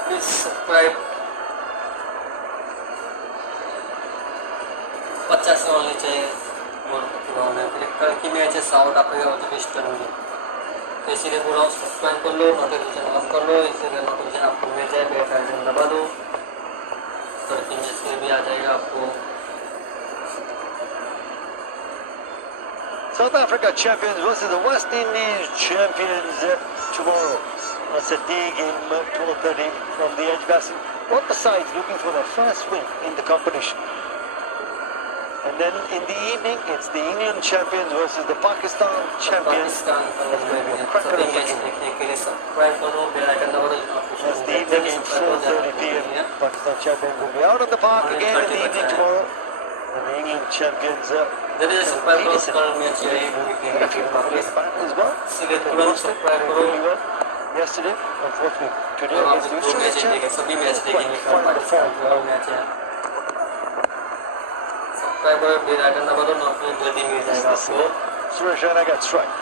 please subscribe 50 only चाहिए और पुराने फिर कल की मैच है साउथ अफ्रीका और वेस्टर्न इंडीज तो इसीलिए पूरा सब्सक्राइब कर लो नोटिफिकेशन ऑन कर लो इसीलिए नोटिफिकेशन आपको मिल जाए बेल आइकन दबा दो कल की मैच भी आ जाएगा आपको South Africa champions versus the West Indies champions tomorrow. That's a day game, 12:30 from the Edgbaston. Both the sides looking for their first win in the competition. And then in the evening, it's the England champions versus the Pakistan champions. That's the evening game, 4:30 p.m. Pakistan champions will be out on the park again in the evening tomorrow. And the England champions there is a super match as well. Yesterday, unfortunately, today against the Australian champions. Subscriber bell icon दबा दो notification जल्दी मिल जाएगा आपको Suresh Raina got strike.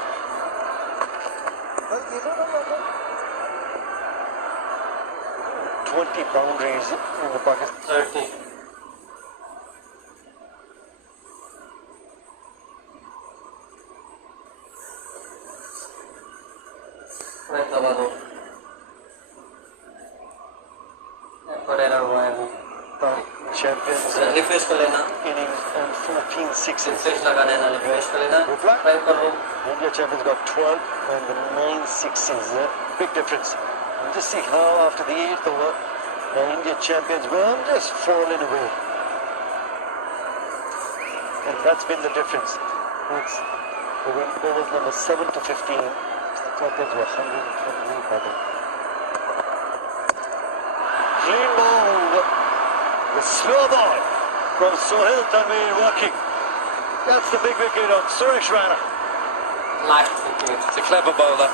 Twenty boundaries in the Pakistan. 30 दबा दो पड़ेगा हुआ है Champions रिफ्रेश कर लेना innings on 14 sixes. रिफ्रेश लगा देना रिफ्रेश कर लेना फाइव कर लो India champions got 12 and the 9 sixes. Big difference. And just see how after the 8th over, the India champions will just fallen away. And that's been the difference. It's the overs number 7 to 15. The champions were 128 by them. Clean ball. The slow ball from Sohail Tanvir working. That's the big wicket on Suresh Raina. Last wicket It's a clever bowler,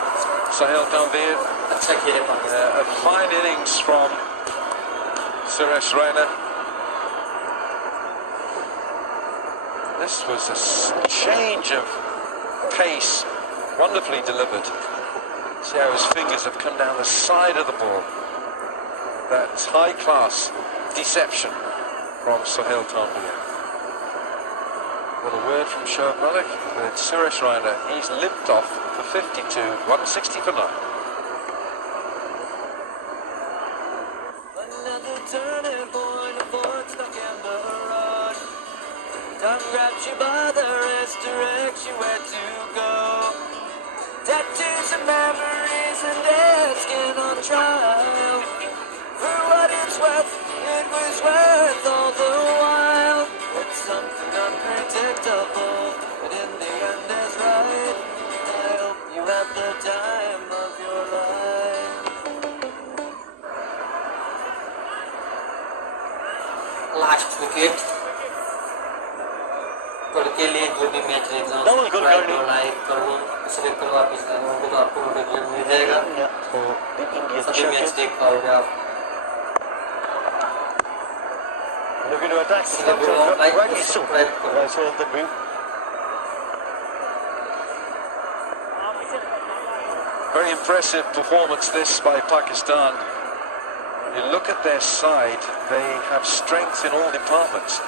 Sohail Tanvir. अच्छा खेले Pakistan A fine innings from Suresh Raina. This was a change of pace, wonderfully delivered. See how his fingers have come down the side of the ball. That's high class deception from Sohail Tanvir. Well, a word from Shoaib Malik with Suresh Raina. He's limped off for 52, 160 for 9. Another turning point, a fork stuck in the road. Time grabs you by the wrist, directs you where to go. Tattoos and memories and dead skin on trial. For what it's worth, it was worth all the while. It's something unpredictable, but in the end it's right. I hope you have the time of your life. Last wicket कल के लिए जो भी match रहेगा Double goal करनी। Like करो इसलिए कल वापस आऊंगा तो आपको नोटिफिकेशन मिल जाएगा For the Indian सभी मैच champions. देख पाओगे आप Looking to attack. इसलिए बोल रहा हूँ लाइक Rightly so. सब्सक्राइब करो That's all the move. Very impressive performance this by Pakistan. You look at their side, they have strength in all departments.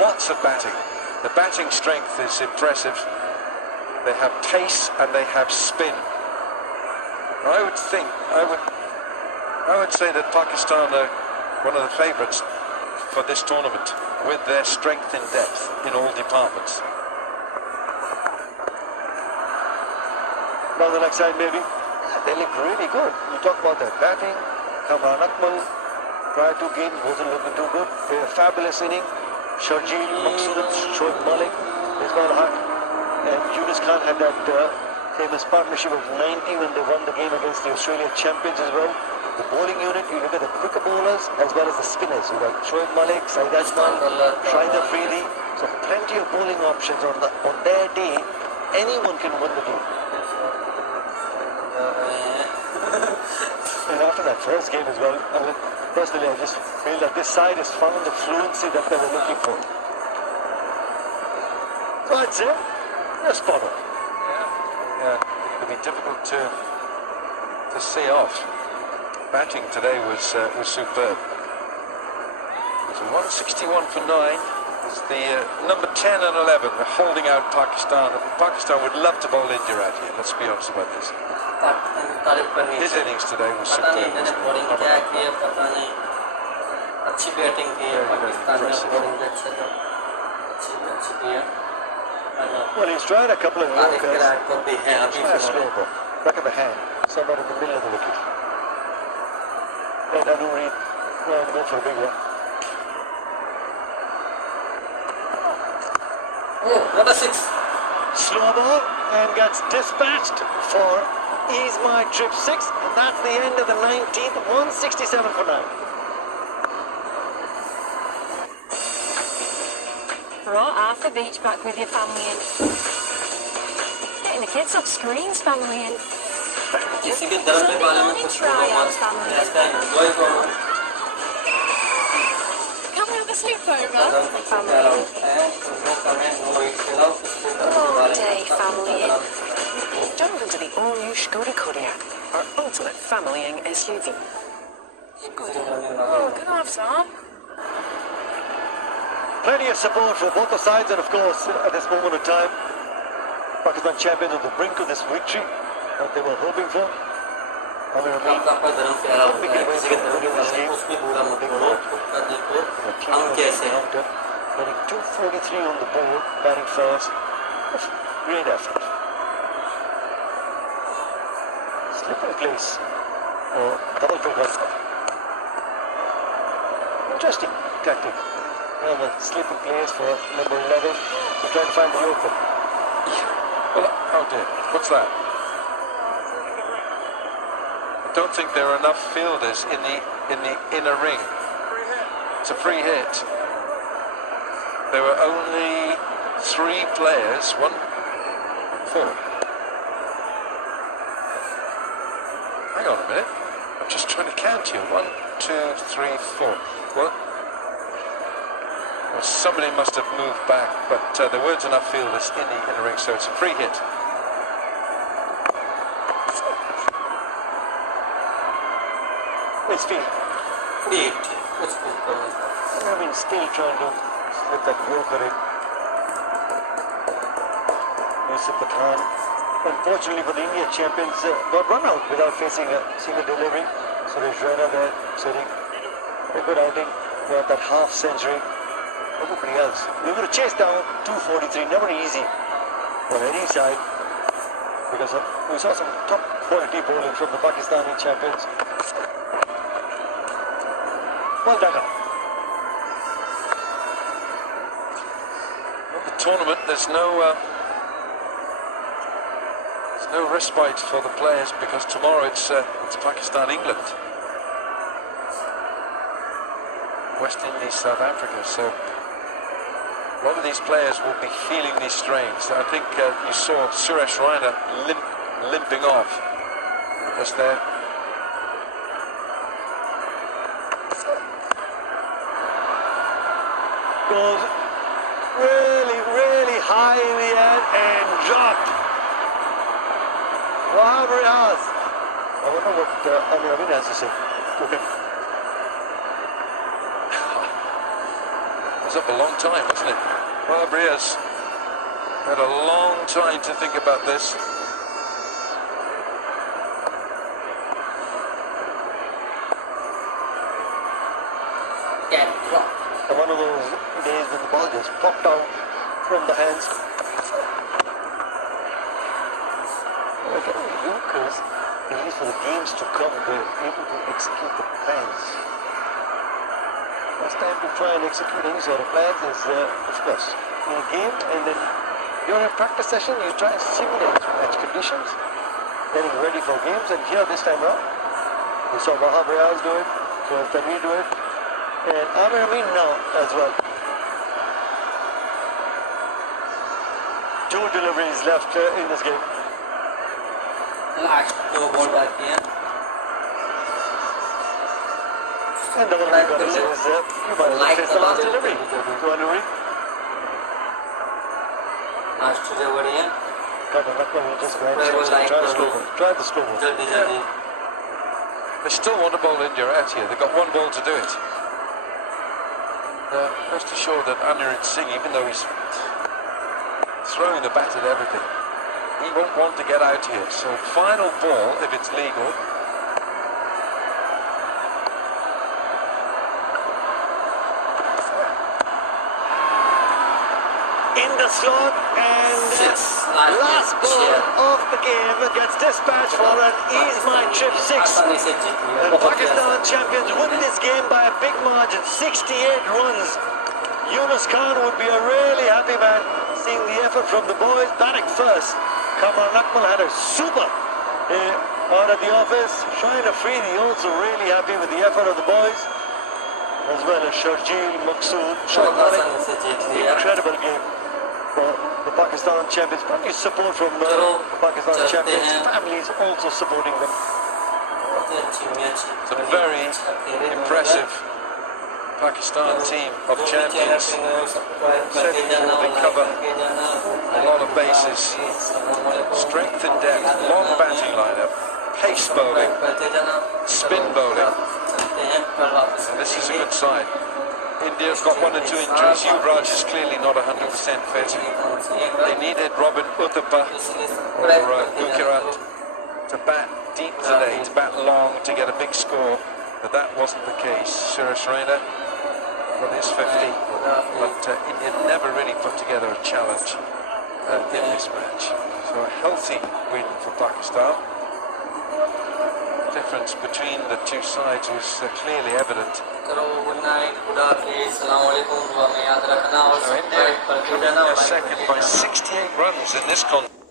Lots of batting. The batting strength is impressive. They have pace and they have spin. I would say that Pakistan are one of the favourites for this tournament with their strength in depth in all departments. Down the next side, maybe. They look really good. You talk about their batting. Kamran Akmal, prior to game, wasn't looking too good. They had a fabulous inning. Sharjeel, Maqsood, Shoaib Malik, Ismail Haq, and Yunus Khan had that famous partnership of 90 when they won the game against the Australian champions as well. The bowling unit, you look at the quicker bowlers as well as the spinners. You got Shoaib Malik, Saeed Ajmal, Shahid Afridi. So plenty of bowling options on their day. Anyone can win the game. And after that first game as well, I mean, personally, I just feel that this side has found the fluency that they were looking for. So I'd say, they're spot on. Yeah, it would be difficult to see off. Batting today was superb. So 161 for 9. It's the number 10 and 11 are holding out Pakistan. Pakistan would love to bowl India out here, let's be honest about this. His innings today was superb. Well, he's tried a couple of Yorkers. Try a slow ball, back of the hand, somewhere in the middle of the wicket. And Anuri, well, go for a big one. Number 6. Slow ball and gets dispatched for Ease My Trip 6. And that's the end of the 19th, 167 for 9. Right, half the beach back with your family in. Getting the kids off screens, family in. किसी के दर्द में बारे में कुछ Come have a sleepover, family in. All day, family in. Jump into the all-new Skoda Kodiaq, our ultimate family-ing SUV. Skoda. Oh, can I have some? Plenty of support for both the sides, and of course, at this moment of time, Pakistan champions on the brink of this victory that they were hoping for. Getting 243 on the board, batting first. Great effort. Slip in place. Double figure. Interesting tactic. A slip in place for number 11 to try to find the Yorker. Well, oh dear, what's that? I don't think there are enough fielders in the inner ring. It's a free hit. There were only 3 players, 4. Hang on a minute. I'm just trying to count you. 1, 2, 3, 4. Well, somebody must have moved back, but there weren't enough fielders in the inner ring, so it's a free hit. It's field. I mean, still trying to slip that Yorker in. Yusuf Pathan. Unfortunately for the India champions, got run out without facing a single delivery. Suresh Raina there sitting. A good outing. Got that half century. Everybody else. We were going to chase down 243. Never easy on any side. Because we saw some top quality bowling from the Pakistani champions. Well done. The tournament, there's no respite for the players because tomorrow it's Pakistan-England. West Indies, South Africa. So a lot of these players will be feeling these strains. I think you saw Suresh Raina limping off just there. Goes really, really high in the air and dropped. Wahab Riaz. I wonder what Amir Amin has to say. Okay. It was up a long time, wasn't it? Wahab Riaz had a long time to think about this. One of those days when the ball just popped out from the hands. Yorkers, at least for the games to come, they're able to execute the plans. First time to try and execute any sort of plans is, of course, in a game, and then during a practice session, you try and simulate match conditions, getting ready for games, and here this time around, we saw Wahab Riaz do it, so Tanveer do it, and Amir Amin now as well. 2 deliveries left in this game. Last 2 ball back here. And the one got his, you might have faced the last delivery to Anuri. Last delivery. Come on, Nakmal just try the slow ball. Try the slow ball. They still want a ball in direct here. They've got one ball to do it. Rest assured that Anirudh Singh, even though he's throwing the bat at everything, he won't want to get out here. So final ball, if it's legal. In the slot, and last ball of the game gets dispatched for an Ease My Trip 6. And Pakistan champions win this game by a big margin, 68 runs. Yunus Khan would be a really happy man seeing the effort from the boys batting first. Kamran Akmal had a super out of the office, trying to free the also really happy with the effort of the boys, as well as Sharjeel, Maqsood, incredible game for the Pakistan champions. Plenty of support from the Pakistan champions. Families also supporting them. It's a very impressive Pakistan team of champions. They cover a lot of bases. Strength and depth, long batting lineup, pace bowling, spin bowling. And this is a good side. India's got 1 or 2 injuries. Yuvraj is clearly not 100% fit. They needed Robin Uthappa or Gujrat to bat deep today, to bat long, to get a big score. But that wasn't the case. Suresh Raina got his 50. But India never really put together a challenge in this match. So a healthy win for Pakistan. The difference between the two sides was clearly evident. Good night, Khuda Hafiz, Assalamu alaikum, India coming in second by 68 runs in this contest.